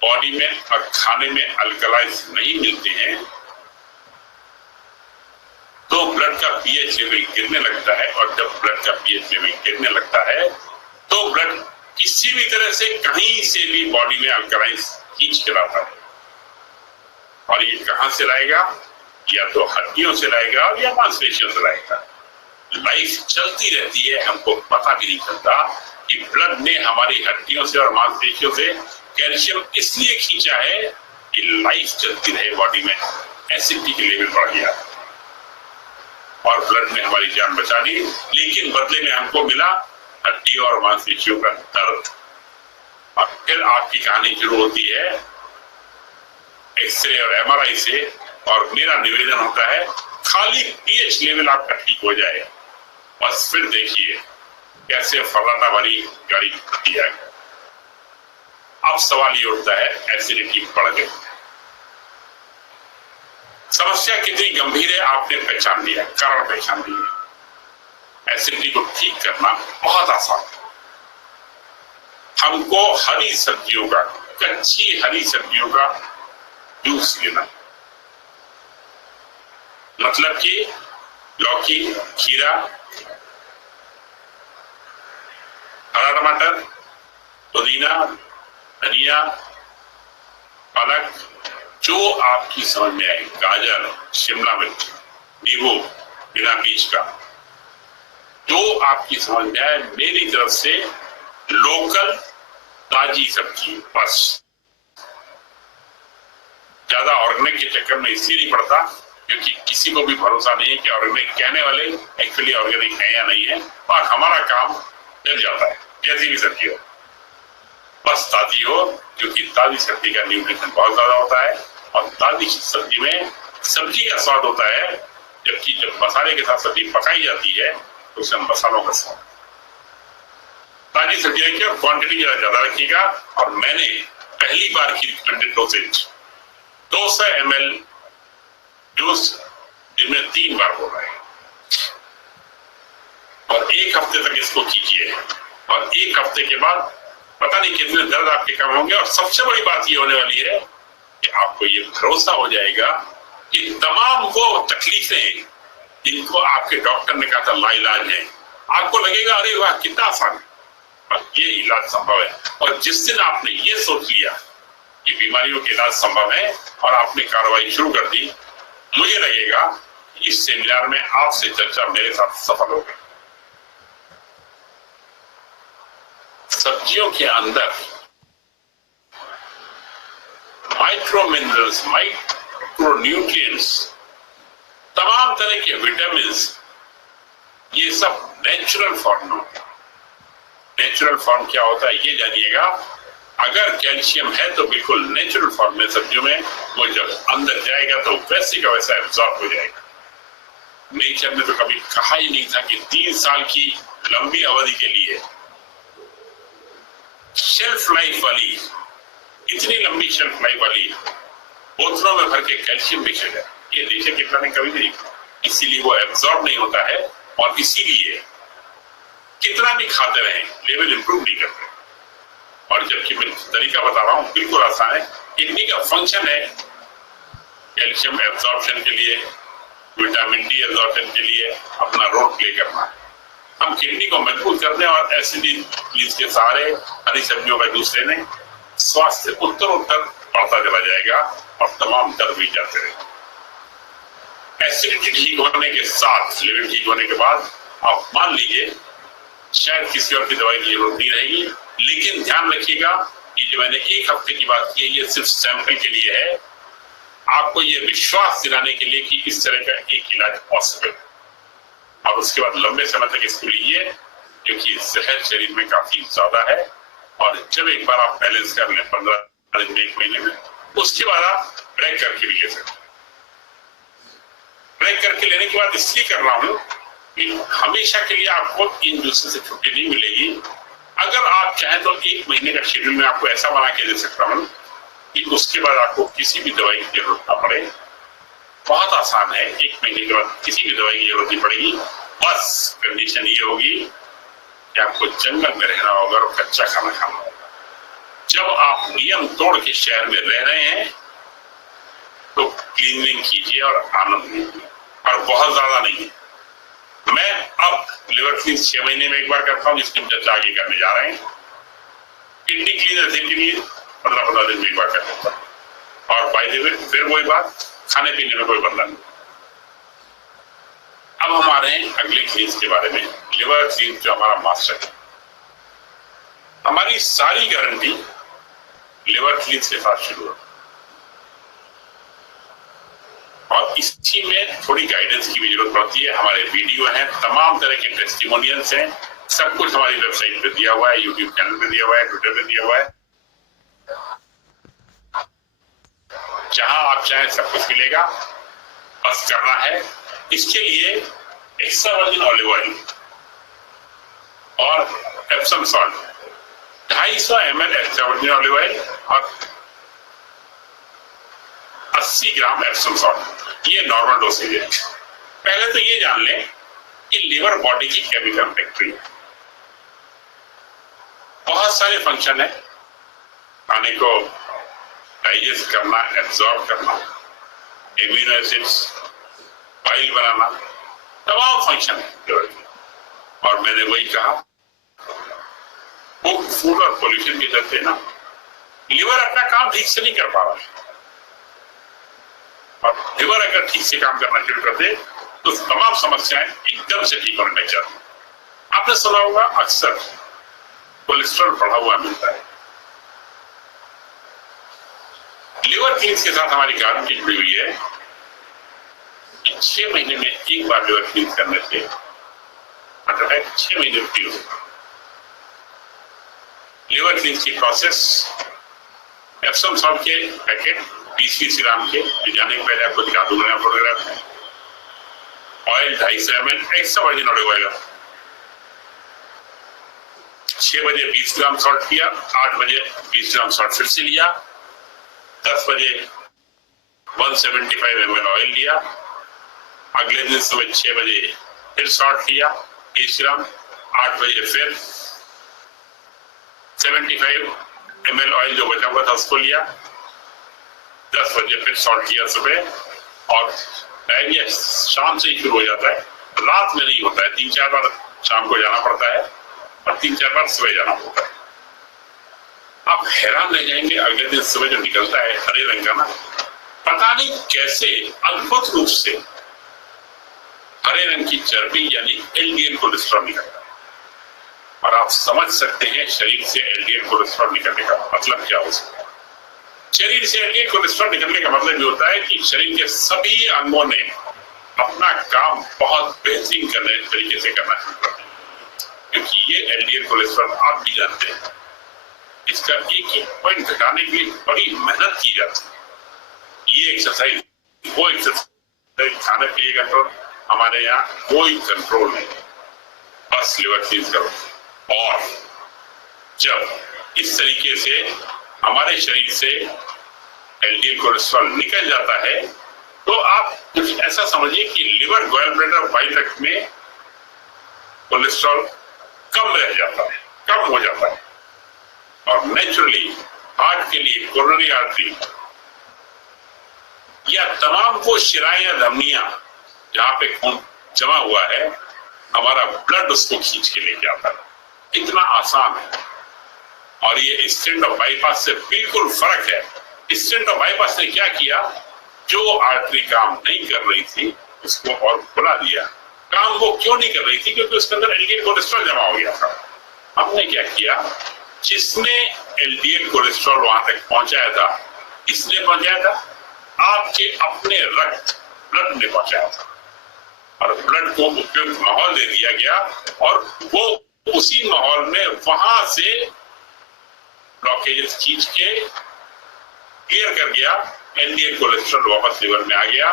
बॉडी में और खाने में अल्कलाइज नहीं मिलते हैं तो ब्लड का पीएच लेवल गिरने लगता है। और जब ब्लड का पीएच लेवल गिरने लगता है तो ब्लड किसी भी तरह से कहीं से भी बॉडी में अल्कलाइज खींच के लाता है। और ये कहां से लाएगा? या तो हड्डियों से लाएगा या मांसपेशियों से लाएगा। लाइफ चलती रहती है, हमको पता भी नहीं चलता कि ब्लड ने हमारी हड्डियों से और मांसपेशियों से कैल्शियम इसलिए खींचा है कि लाइफ चलती रहे बॉडी में। एसिडिटी के लेवल बढ़ गया और ब्लड ने हमारी जान बचा ली, लेकिन बदले में हमको मिला हड्डी और मांसपेशियों का दर्द। और फिर आपकी कहानी शुरू होती है एक्सरे और एमआरआई से। और मेरा निवेदन होता है खाली पीएच लेवल आपका ठीक हो जाए, बस फिर देखिए कैसे फर्राटा भरी गाड़ी बढ़ती है। अब सवाल ये उठता है एसिडिटी बढ़ गई, समस्या कितनी गंभीर है आपने पहचान लिया, कारण पहचान लिया। एसिडिटी को ठीक करना बहुत आसान है। हमको हरी सब्जियों का, कच्ची हरी सब्जियों का जूस लेना, मतलब कि लौकी, खीरा, हरा टमाटर, पुदीना, धनिया, पालक, जो आपकी समझ में आए, गाजर, शिमला मिर्च, नींबू बिना बीज का, जो आपकी समझ में आए। मेरी तरफ से लोकल ताजी सब्जी, बस। ज्यादा ऑर्गेनिक के चक्कर में इसलिए नहीं पड़ता क्योंकि किसी को भी भरोसा नहीं है कि ऑर्गेनिक कहने वाले एक्चुअली ऑर्गेनिक है या नहीं है, और हमारा काम चल जाता है कैसी भी सब्जी हो, बस ताजी हो, क्योंकि ताजी सब्जी का न्यूट्रिशन बहुत ज्यादा होता है। और ताजी सब्जी में सब्जी का स्वाद होता है जबकि जब मसाले के साथ सब्जी पकाई जाती है तो उसमें मसालों का स्वाद। ताजी सब्जी रखिए और क्वांटिटी ज्यादा रखिएगा। और मैंने पहली बार की रिकमेंडेड डोसेज 200 ml जूस दिन में 3 बार हो रहा है, और 1 हफ्ते तक इसको कीजिए, और 1 हफ्ते के बाद पता नहीं कितने दर्द आपके कम होंगे। और सबसे बड़ी बात ये होने वाली है कि आपको ये भरोसा हो जाएगा कि तमाम वो तकलीफें जिनको आपके डॉक्टर ने कहा था लाइलाज है, आपको लगेगा अरे वाह कितना आसान है, और ये इलाज संभव है। और जिस दिन आपने ये सोच लिया कि बीमारियों के इलाज संभव है और आपने कार्रवाई शुरू कर दी, मुझे लगेगा इस सेमिनार में आपसे चर्चा मेरे साथ सफल हो गई। सब्जियों के अंदर माइक्रो मिनरल्स, माइक्रो न्यूट्रिएंट्स, तमाम तरह के विटामिन, ये सब नेचुरल फॉर्म में। नेचुरल फॉर्म क्या होता है ये जानिएगा। अगर कैल्शियम है तो बिल्कुल नेचुरल फॉर्म में सब्जियों में, वो जब अंदर जाएगा तो वैसे का वैसा एब्जॉर्ब हो जाएगा। नेचर ने तो कभी कहा ही नहीं था कि 3 साल की लंबी अवधि के लिए शेल्फ लाइफ वाली, इतनी लंबी शेल्फ लाइफ वाली बोतलों में भर के कैल्शियम बेचेगा, ये नेचर के प्लान कभी नहीं। इसीलिए वो एब्जॉर्ब नहीं होता है, और इसीलिए कितना भी खाते रहें लेवल इंप्रूव नहीं करते। और जबकि मैं तरीका बता रहा हूँ बिल्कुल आसान है। किडनी का फंक्शन है कैल्शियम एब्जॉर्प्शन के लिए, विटामिन डी एब्जॉर्प्शन के लिए अपना रोल प्ले करना है। हम किडनी को मजबूत करने और एसिडिटी के सहारे हरी सब्जियों का जूस लेने, स्वास्थ्य उत्तर बढ़ता चला जाएगा और तमाम दर्द भी जाते रहेंगे। एसिडिटी ठीक होने के साथ, लिवर ठीक होने के बाद आप मान लीजिए शायद किसी और की दवाई की जरूरत नहीं रहेगी। लेकिन ध्यान रखिएगा कि जो मैंने 1 हफ्ते की बात की है ये सिर्फ सैंपल के लिए है, आपको ये विश्वास दिलाने के लिए कि इस तरह का एक इलाज पॉसिबल है। और उसके बाद लंबे समय तक इसको लीजिए, क्योंकि जहर शरीर में काफी ज्यादा है। और जब एक बार आप बैलेंस कर लें 15 दिन में, 1 महीने में, उसके बाद आप ब्रेक करके भी ले सकते। ब्रेक करके लेने के बाद इसलिए कर रहा हूं कि हमेशा के लिए आपको इन जूसों से छुट्टी नहीं मिलेगी। अगर आप चाहें तो 1 महीने का शेड्यूल में आपको ऐसा बना के दे सकता हूं कि उसके बाद आपको किसी भी दवाई की जरूरत ना पड़े। बहुत आसान है, 1 महीने के बाद किसी भी दवाई की जरूरत नहीं पड़ेगी। बस कंडीशन ये होगी कि आपको जंगल में रहना होगा और कच्चा खाना खाना होगा। जब आप नियम तोड़ के शहर में रह रहे हैं तो क्लीनिंग कीजिए और आनंद लीजिए, और बहुत ज्यादा नहीं। मैं अब लिवर क्लीन 6 महीने में 1 बार करता हूँ, जिसकी हम चर्चा आगे करने जा रहे हैं। किडनी क्लीन ऐसे के लिए 15-15 दिन में 1 बार कर देता हूँ। और बाय द वे फिर वही बात, खाने पीने में कोई बदलाव नहीं। अब हम आ रहे हैं अगले क्लींस के बारे में। लिवर क्लीन जो हमारा मास्टर है, हमारी सारी गारंटी लिवर क्लींस के साथ शुरू है, और इसी में थोड़ी गाइडेंस की भी जरूरत पड़ती है। हमारे वीडियो हैं, तमाम तरह के टेस्टिमोनियल्स हैं, सब कुछ हमारी वेबसाइट पे दिया हुआ है, यूट्यूब चैनल पे दिया हुआ है, ट्विटर पे दिया हुआ है। जहां आप चाहें सब कुछ मिलेगा, बस करना है। इसके लिए एक्स्ट्रा वर्जिन ऑलिव ऑयल और Epsom salt, 250 ml extra virgin olive oil और 80 ग्राम एप्सम सॉल्ट, ये नॉर्मल डोसेज है। पहले तो ये जान लें कि लिवर बॉडी की केमिकल फैक्ट्री है, बहुत सारे फंक्शन है, खाने को डाइजेस्ट करना, एब्जॉर्ब करना, एमिनो एसिड्स, फाइल बनाना, तमाम फंक्शन है लिवर की। और मैंने वही कहा, फूड और पोल्यूशन के चलते ना लिवर अपना काम ठीक से नहीं कर पा रहा है, और लिवर अगर ठीक से काम करना शुरू कर दे तो तमाम समस्याएं एकदम से ठीक होने लग जाती। आपने सुना होगा अक्सर कोलेस्ट्रॉल बढ़ा हुआ मिलता है। लिवर क्लींस के साथ हमारी गारंटी जुड़ी हुई है कि 6 महीने में 1 बार लिवर क्लींस करने से हार्ट अटैक 6 महीने में ठीक होगा। लिवर क्लींस की प्रोसेस, एप्सम सॉल्ट के पैकेट 20-20 ग्राम के, जाने के पहले आपको दिखा दूंगा फोटोग्राफ में। Oil 250 ml extra virgin olive oil. 6 बजे 20 ग्राम सॉल्ट लिया, 8 बजे 20 ग्राम सॉल्ट फिर से लिया, 10 बजे 175 ml ऑयल लिया, अगले दिन सुबह 6 बजे फिर सॉल्ट लिया 20 ग्राम, 8 बजे फिर 75 ml ऑयल जो बचा हुआ था उसको लिया, 10 बजे फिर सॉल्ट लिया सुबह। और डायरिया शाम से ही शुरू हो जाता है, रात में नहीं होता है। 3-4 बार शाम को जाना पड़ता है और 3-4 बार सुबह जाना पड़ता है। आप हैरान रह जाएंगे, अगले दिन सुबह जो निकलता है हरे रंग का ना, पता नहीं कैसे अद्भुत रूप से हरे रंग की चर्बी यानी एलडीएल कोलेस्ट्रॉल निकलता है। और आप समझ सकते हैं शरीर से एलडीएल कोलेस्ट्रॉल निकलने का मतलब क्या हो सकता है। शरीर से एलडीएल कोलेस्ट्रॉल निकलने का मतलब ये होता है कि शरीर के सभी अंगों ने अपना काम बहुत बेहतरीन करने तरीके से करना शुरू कर दिया, क्योंकि ये एलडीएल कोलेस्ट्रॉल आप भी जानते हैं, इसका एक एक पॉइंट घटाने के लिए बड़ी मेहनत की जाती है। ये एक्सरसाइज, वो एक्सरसाइज, खाने पीने कंट्रोल, हमारे यहाँ कोई कंट्रोल नहीं, बस लिवर चीज करो। और जब इस तरीके से हमारे शरीर से एलडीएल कोलेस्ट्रॉल निकल जाता है तो आप कुछ ऐसा समझिए कि liver, gall bladder, bile duct में कोलेस्ट्रॉल कम रह जाता है, कम हो जाता है। और नेचुरली हार्ट के लिए कोरोनरी आर्टरी या तमाम वो शिराएं या धमनियां जहां पे खून जमा हुआ है, हमारा ब्लड उसको खींच के लेके आता है। इतना आसान है। और ये स्टेंट ऑफ बाईपास से बिल्कुल फर्क है। स्टेंट ऑफ बाईपास ने क्या किया, जो आर्टरी काम नहीं कर रही थी उसको और खुला दिया। काम वो क्यों नहीं कर रही थी, क्योंकि उसके अंदर एलडीएल कोलेस्ट्रॉल जमा हो गया था। हमने क्या किया, जिसने एलडीएल कोलेस्ट्रॉल वहां तक पहुंचाया था, इसने पहुंचाया था, आपके अपने रक्त ब्लड ने पहुंचाया था। और ब्लड को उपयुक्त माहौल दे दिया गया और वो उसी माहौल में वहां से ब्लॉकेजेस खींच के क्लियर कर गया। एलडीएल कोलेस्ट्रॉल वापस लिवर में आ गया,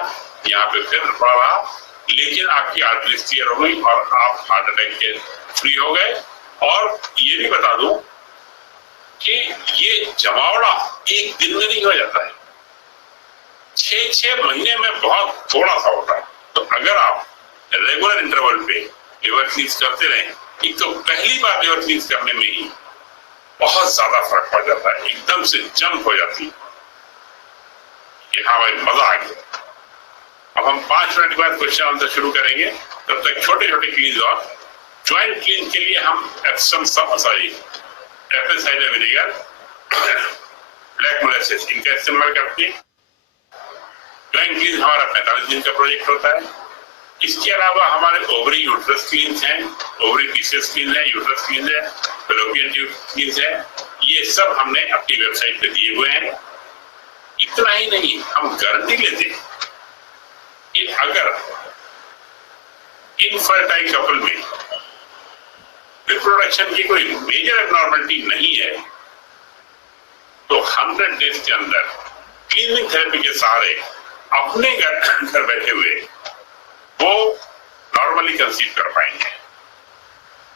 यहाँ पे फिर पड़ा, लेकिन आपकी आर्टरीज क्लियर हो गई और आप हार्ट अटैक के फ्री हो गए। और ये भी बता दूं कि ये जमावड़ा एक दिन में नहीं हो जाता है, 6-6 महीने में बहुत थोड़ा सा होता है। तो अगर आप रेगुलर इंटरवल पे लिवर क्लींस करते रहें, एक तो पहली बार लिवर क्लींस करने में ही बहुत ज्यादा फर्क पड़ जाता है, एकदम से जंप हो जाती है कि हाँ भाई मजा आ गया। अब हम 5 मिनट के बाद क्वेश्चन आंसर शुरू करेंगे, तब तक छोटे छोटे क्लींस। और ज्वाइंट क्लीन के लिए हम Epsom Apple cider vinegar, black molasses इनका इस्तेमाल करते हैं। ज्वाइंट क्लीन हमारा 45 दिन का प्रोजेक्ट होता है। इसके अलावा हमारे ओवरी यूट्रस क्लीन है, ओवरी पीसेस क्लीन है, यूट्रस क्लीन है, फेलोपियन ट्यूब क्लीन है। ये सब हमने अपनी वेबसाइट पे दिए हुए हैं। इतना ही नहीं, हम गारंटी लेते हैं कि अगर इनफर्टाइल कपल में रिप्रोडक्शन की कोई मेजर एबनॉर्मलिटी नहीं है तो 100 डेज के अंदर क्लीनिंग थेरेपी के सहारे अपने घर बैठे हुए वो नॉर्मली कंसीव कर पाएंगे।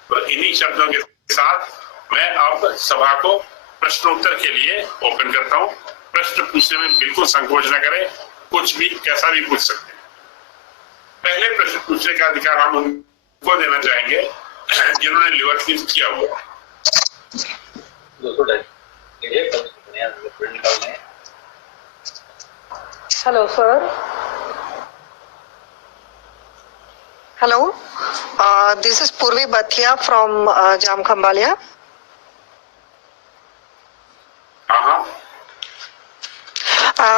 तो इन्हीं शब्दों के साथ मैं अब सभा को प्रश्नोत्तर के लिए ओपन करता हूं। प्रश्न पूछने में बिल्कुल संकोच न करें, कुछ भी कैसा भी पूछ सकते हैं। पहले प्रश्न पूछने का अधिकार हम उनको देना चाहेंगे जिन्होंने लिवर क्लींस किया हुआ। Hello sir. Hello, this is Purvi Bhatia from Jamkhambaliya.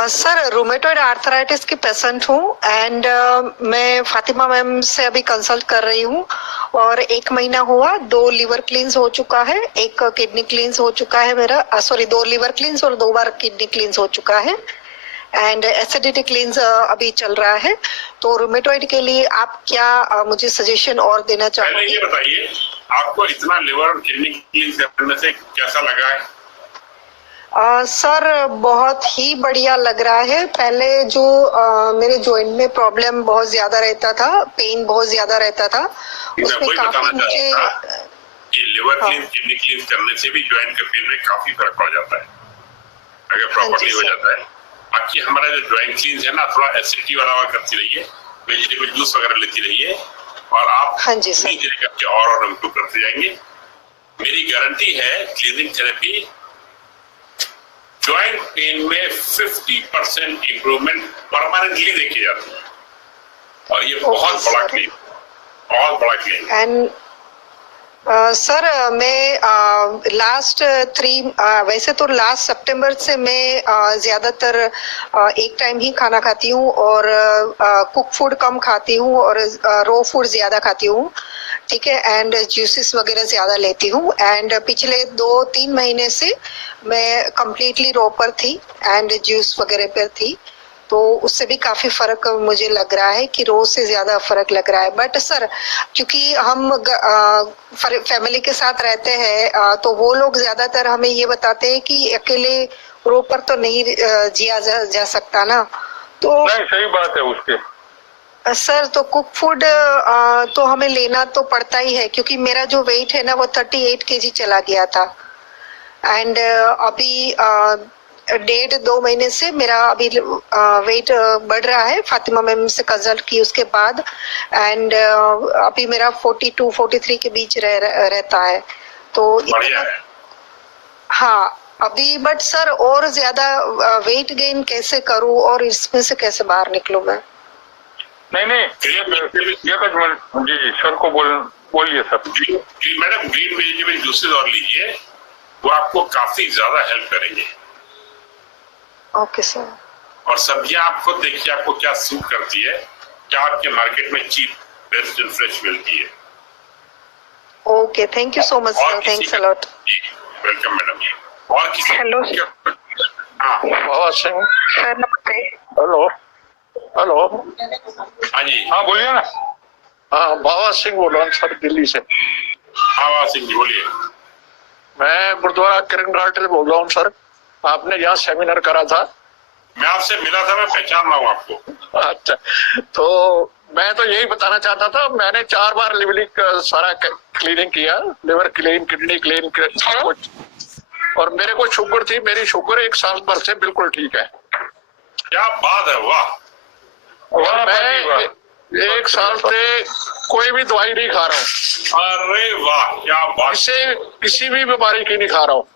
Sir rheumatoid arthritis की पेशेंट हूँ एंड मैं फातिमा मैम से अभी कंसल्ट कर रही हूँ और 1 महीना हुआ, 2 लिवर क्लींस हो चुका है, 1 किडनी क्लींस हो चुका है मेरा, 2 लिवर क्लींस और 2 बार किडनी क्लींस हो चुका है एंड एसिडिटी क्लींस अभी चल रहा है। तो रूमेटॉइड के लिए आप क्या मुझे सजेशन और देना चाहोगे? ये बताइए आपको इतना लिवर और किडनी क्लींस करने से कैसा लगा है? सर बहुत ही बढ़िया लग रहा है। पहले जो मेरे जॉइंट में प्रॉब्लम बहुत ज्यादा रहता था, पेन बहुत ज्यादा रहता था, उसमें वही काफी बताना मुझे चाह रहा था कि लिवर क्लीन, किडनी क्लीन करने से भी जॉइंट के पेन में काफी फर्क पड़ जाता है अगर प्रॉपर्ली हो जाता है। बाकी हमारा जो जॉइंट क्लीन है ना, थोड़ा एसिडिटी वाला करती रहिए, वेजिटेबल जूस वगैरह लेती रहिए और आप धीरे धीरे करके और इम्प्रूव करते जाएंगे। मेरी गारंटी है क्लीनिंग थेरेपी जॉइंट पेन में 50% इंप्रूवमेंट परमानेंटली देखी जाती है और ये बहुत बड़ा क्लेम, बहुत बड़ा क्लेम। एंड सर मैं लास्ट वैसे तो लास्ट सितंबर से मैं ज्यादातर एक टाइम ही खाना खाती हूँ और कुक फूड कम खाती हूँ और रो फूड ज्यादा खाती हूँ, ठीक है, एंड जूसेस वगैरह ज्यादा लेती हूँ। एंड पिछले 2-3 महीने से मैं कम्प्लीटली रो पर थी एंड जूस वगैरह पर थी, तो उससे भी काफी फर्क मुझे लग रहा है कि रोज से ज्यादा फर्क लग रहा है। बट सर क्योंकि हम फैमिली के साथ रहते हैं तो वो लोग ज्यादातर हमें ये बताते हैं कि अकेले रो पर तो नहीं जिया जा सकता ना, तो नहीं सही बात है उसके। सर तो कुक फूड तो हमें लेना तो पड़ता ही है क्योंकि मेरा जो वेट है ना वो 38 kg चला गया था एंड अभी 1.5-2 महीने से मेरा अभी वेट बढ़ रहा है। फातिमा मैम से कंसल्ट की उसके बाद एंड अभी मेरा 42-43 के बीच रहता है, तो हाँ अभी। बट सर और ज्यादा वेट गेन कैसे करूं और इसमें से कैसे बाहर निकलूं मैं? नहीं जी सर को बोलिए sir. Madam green vegetable juices और लीजिए, वो आपको काफी ज्यादा हेल्प करेंगे। Okay sir. और सब्जियां आप खुद देखिए आपको क्या सूट करती है, क्या आपके मार्केट में चीप बेस्ट एंड फ्रेश मिलती है। Okay thank you so much sir, thanks a lot. Welcome madam. और किसी हेलो हाँ बाबा सिंह सर नमस्ते। हेलो हेलो हाँ जी हाँ बोलिए ना। हाँ बाबा सिंह बोल रहा हूँ सर दिल्ली से। हाँ बाबा सिंह जी बोलिए। मैं गुरुद्वारा किरण घाट से बोल रहा हूँ सर। आपने यहाँ सेमिनार करा था, मैं आपसे मिला था, मैं पहचान रहा हूँ आपको। अच्छा, तो मैं तो यही बताना चाहता था, मैंने 4 बार लिवर सारा क्लीनिंग किया, लिवर क्लीन, किडनी क्लीन, सब कुछ, और मेरे को शुगर थी, मेरी शुगर 1 साल भर से बिल्कुल ठीक है। क्या बात है, वाह। मैं 1 साल से कोई भी दवाई नहीं खा रहा हूँ। अरे वाह क्या बात। किसी भी बीमारी की नहीं खा रहा हूँ।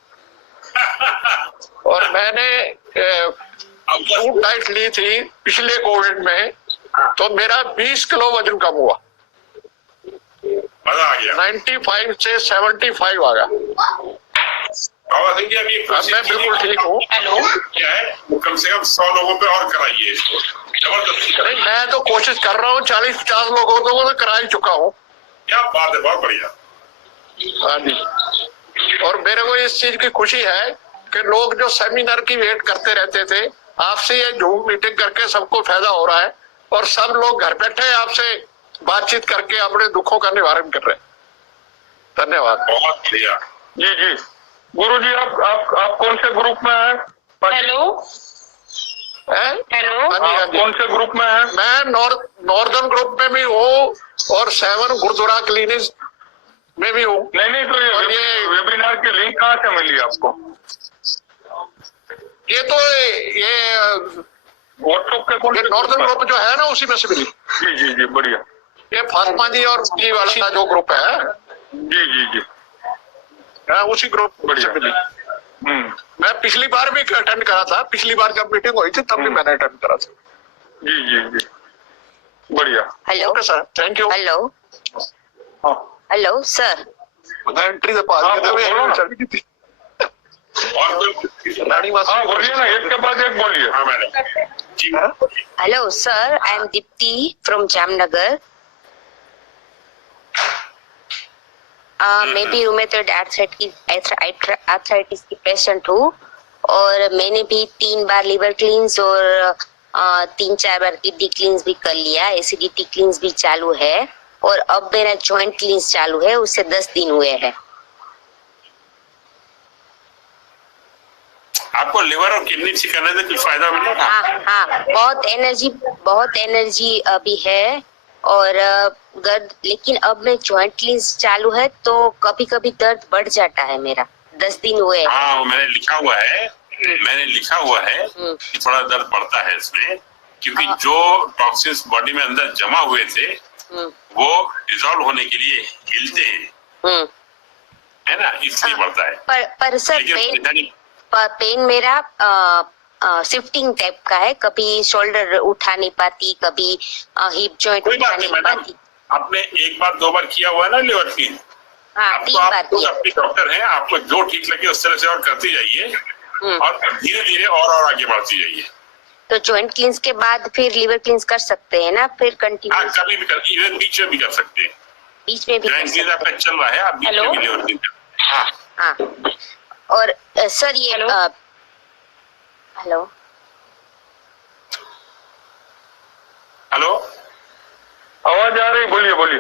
और मैंने फ्रूट डाइट ली थी पिछले कोविड में, तो मेरा 20 किलो वजन कम हुआ, मजा आ गया। 95 से 75 आ गया। बाबा सिंह जी अभी मैं बिल्कुल ठीक हूँ। क्या है, कम से कम 100 लोगों पे और कराइए इसको, जबरदस्ती। नहीं मैं तो कोशिश कर रहा हूँ, 40-50 लोगों को तो करा ही चुका हूँ। क्या बात है, बहुत बढ़िया। हाँ जी, और मेरे को इस चीज की खुशी है कि लोग जो सेमिनार की वेट करते रहते थे, आपसे ये जूम मीटिंग करके सबको फायदा हो रहा है और सब लोग घर बैठे आपसे बातचीत करके अपने दुखों का निवारण कर रहे हैं। धन्यवाद। बहुत बढ़िया। जी जी गुरु जी, आप कौन से ग्रुप में हैं? हेलो हेलो, आप कौन से ग्रुप में हैं? मैं नॉर्दर्न ग्रुप में भी हूँ और 7 गुरुद्वारा क्लिनिक में भी हूँ। नहीं तो ये वेबिनार की लिंक कहाँ से मिली आपको? ये व्हाट्सएप के कौन नॉर्दर्न ग्रुप जो है ना, उसी में से मिली। जी बढ़िया। ये फातिमा जी और जी वाला जो ग्रुप है, जी उसी ग्रुप से मिली। मैं पिछली बार भी अटेंड करा था, पिछली बार जब मीटिंग हुई थी तब भी मैंने अटेंड करा था। जी बढ़िया। Hello okay sir, thank you. Hello hello sir, entry से पास और कोई बोलिए ना, एक के बाद एक बोलिए। हाँ madam ji. Hello sir, I am Deepti from Jamnagar. मैं भी रूमेटॉइड आर्थराइटिस की पेशेंट हूँ और मैंने भी 3 बार लिवर क्लींस और 3-4 बार किडनी क्लींस भी कर लिया, एसिडिटी क्लींस भी चालू है और अब मेरा जॉइंट क्लींस चालू है, उससे 10 दिन हुए हैं। आपको लिवर और किडनी ठीक करने से कुछ फायदा मिलेगा? हाँ, बहुत एनर्जी अभी है और दर्द, लेकिन अब मैं जॉइंट क्लींस चालू है तो कभी कभी दर्द बढ़ जाता है मेरा। 10 दिन हुए। हाँ, वो मैंने लिखा हुआ है कि थोड़ा दर्द बढ़ता है इसमें, क्योंकि जो टॉक्सिन्स बॉडी में अंदर जमा हुए थे वो डिसॉल्व होने के लिए हिलते हैं, है ना, इसलिए बढ़ता है। पर सर पेन मेरा शिफ्टिंग टाइप का है, कभी शोल्डर उठा नहीं पाती, कभी हिप जॉइंट उठा नहीं पाती। आपने 1 बार 2 बार किया हुआ है ना लिवर क्लीन? हाँ, अब 3 तो बार आप किया। अपनी डॉक्टर हैं, आपको जो ठीक लगे उस तरह से और करती जाइए और धीरे धीरे और आगे बढ़ती जाइए। तो जॉइंट क्लींस के बाद फिर लिवर क्लींस कर सकते हैं ना, फिर कंटिन्यू? हाँ, कभी भी इवन बीच में भी कर सकते हैं। बीच में भी जॉइंट क्लींस आपका चल रहा है, आप बीच में भी लिवर क्लीन। हाँ। और सर ये हेलो हेलो, आवाज आ रही, बोलिए बोलिए।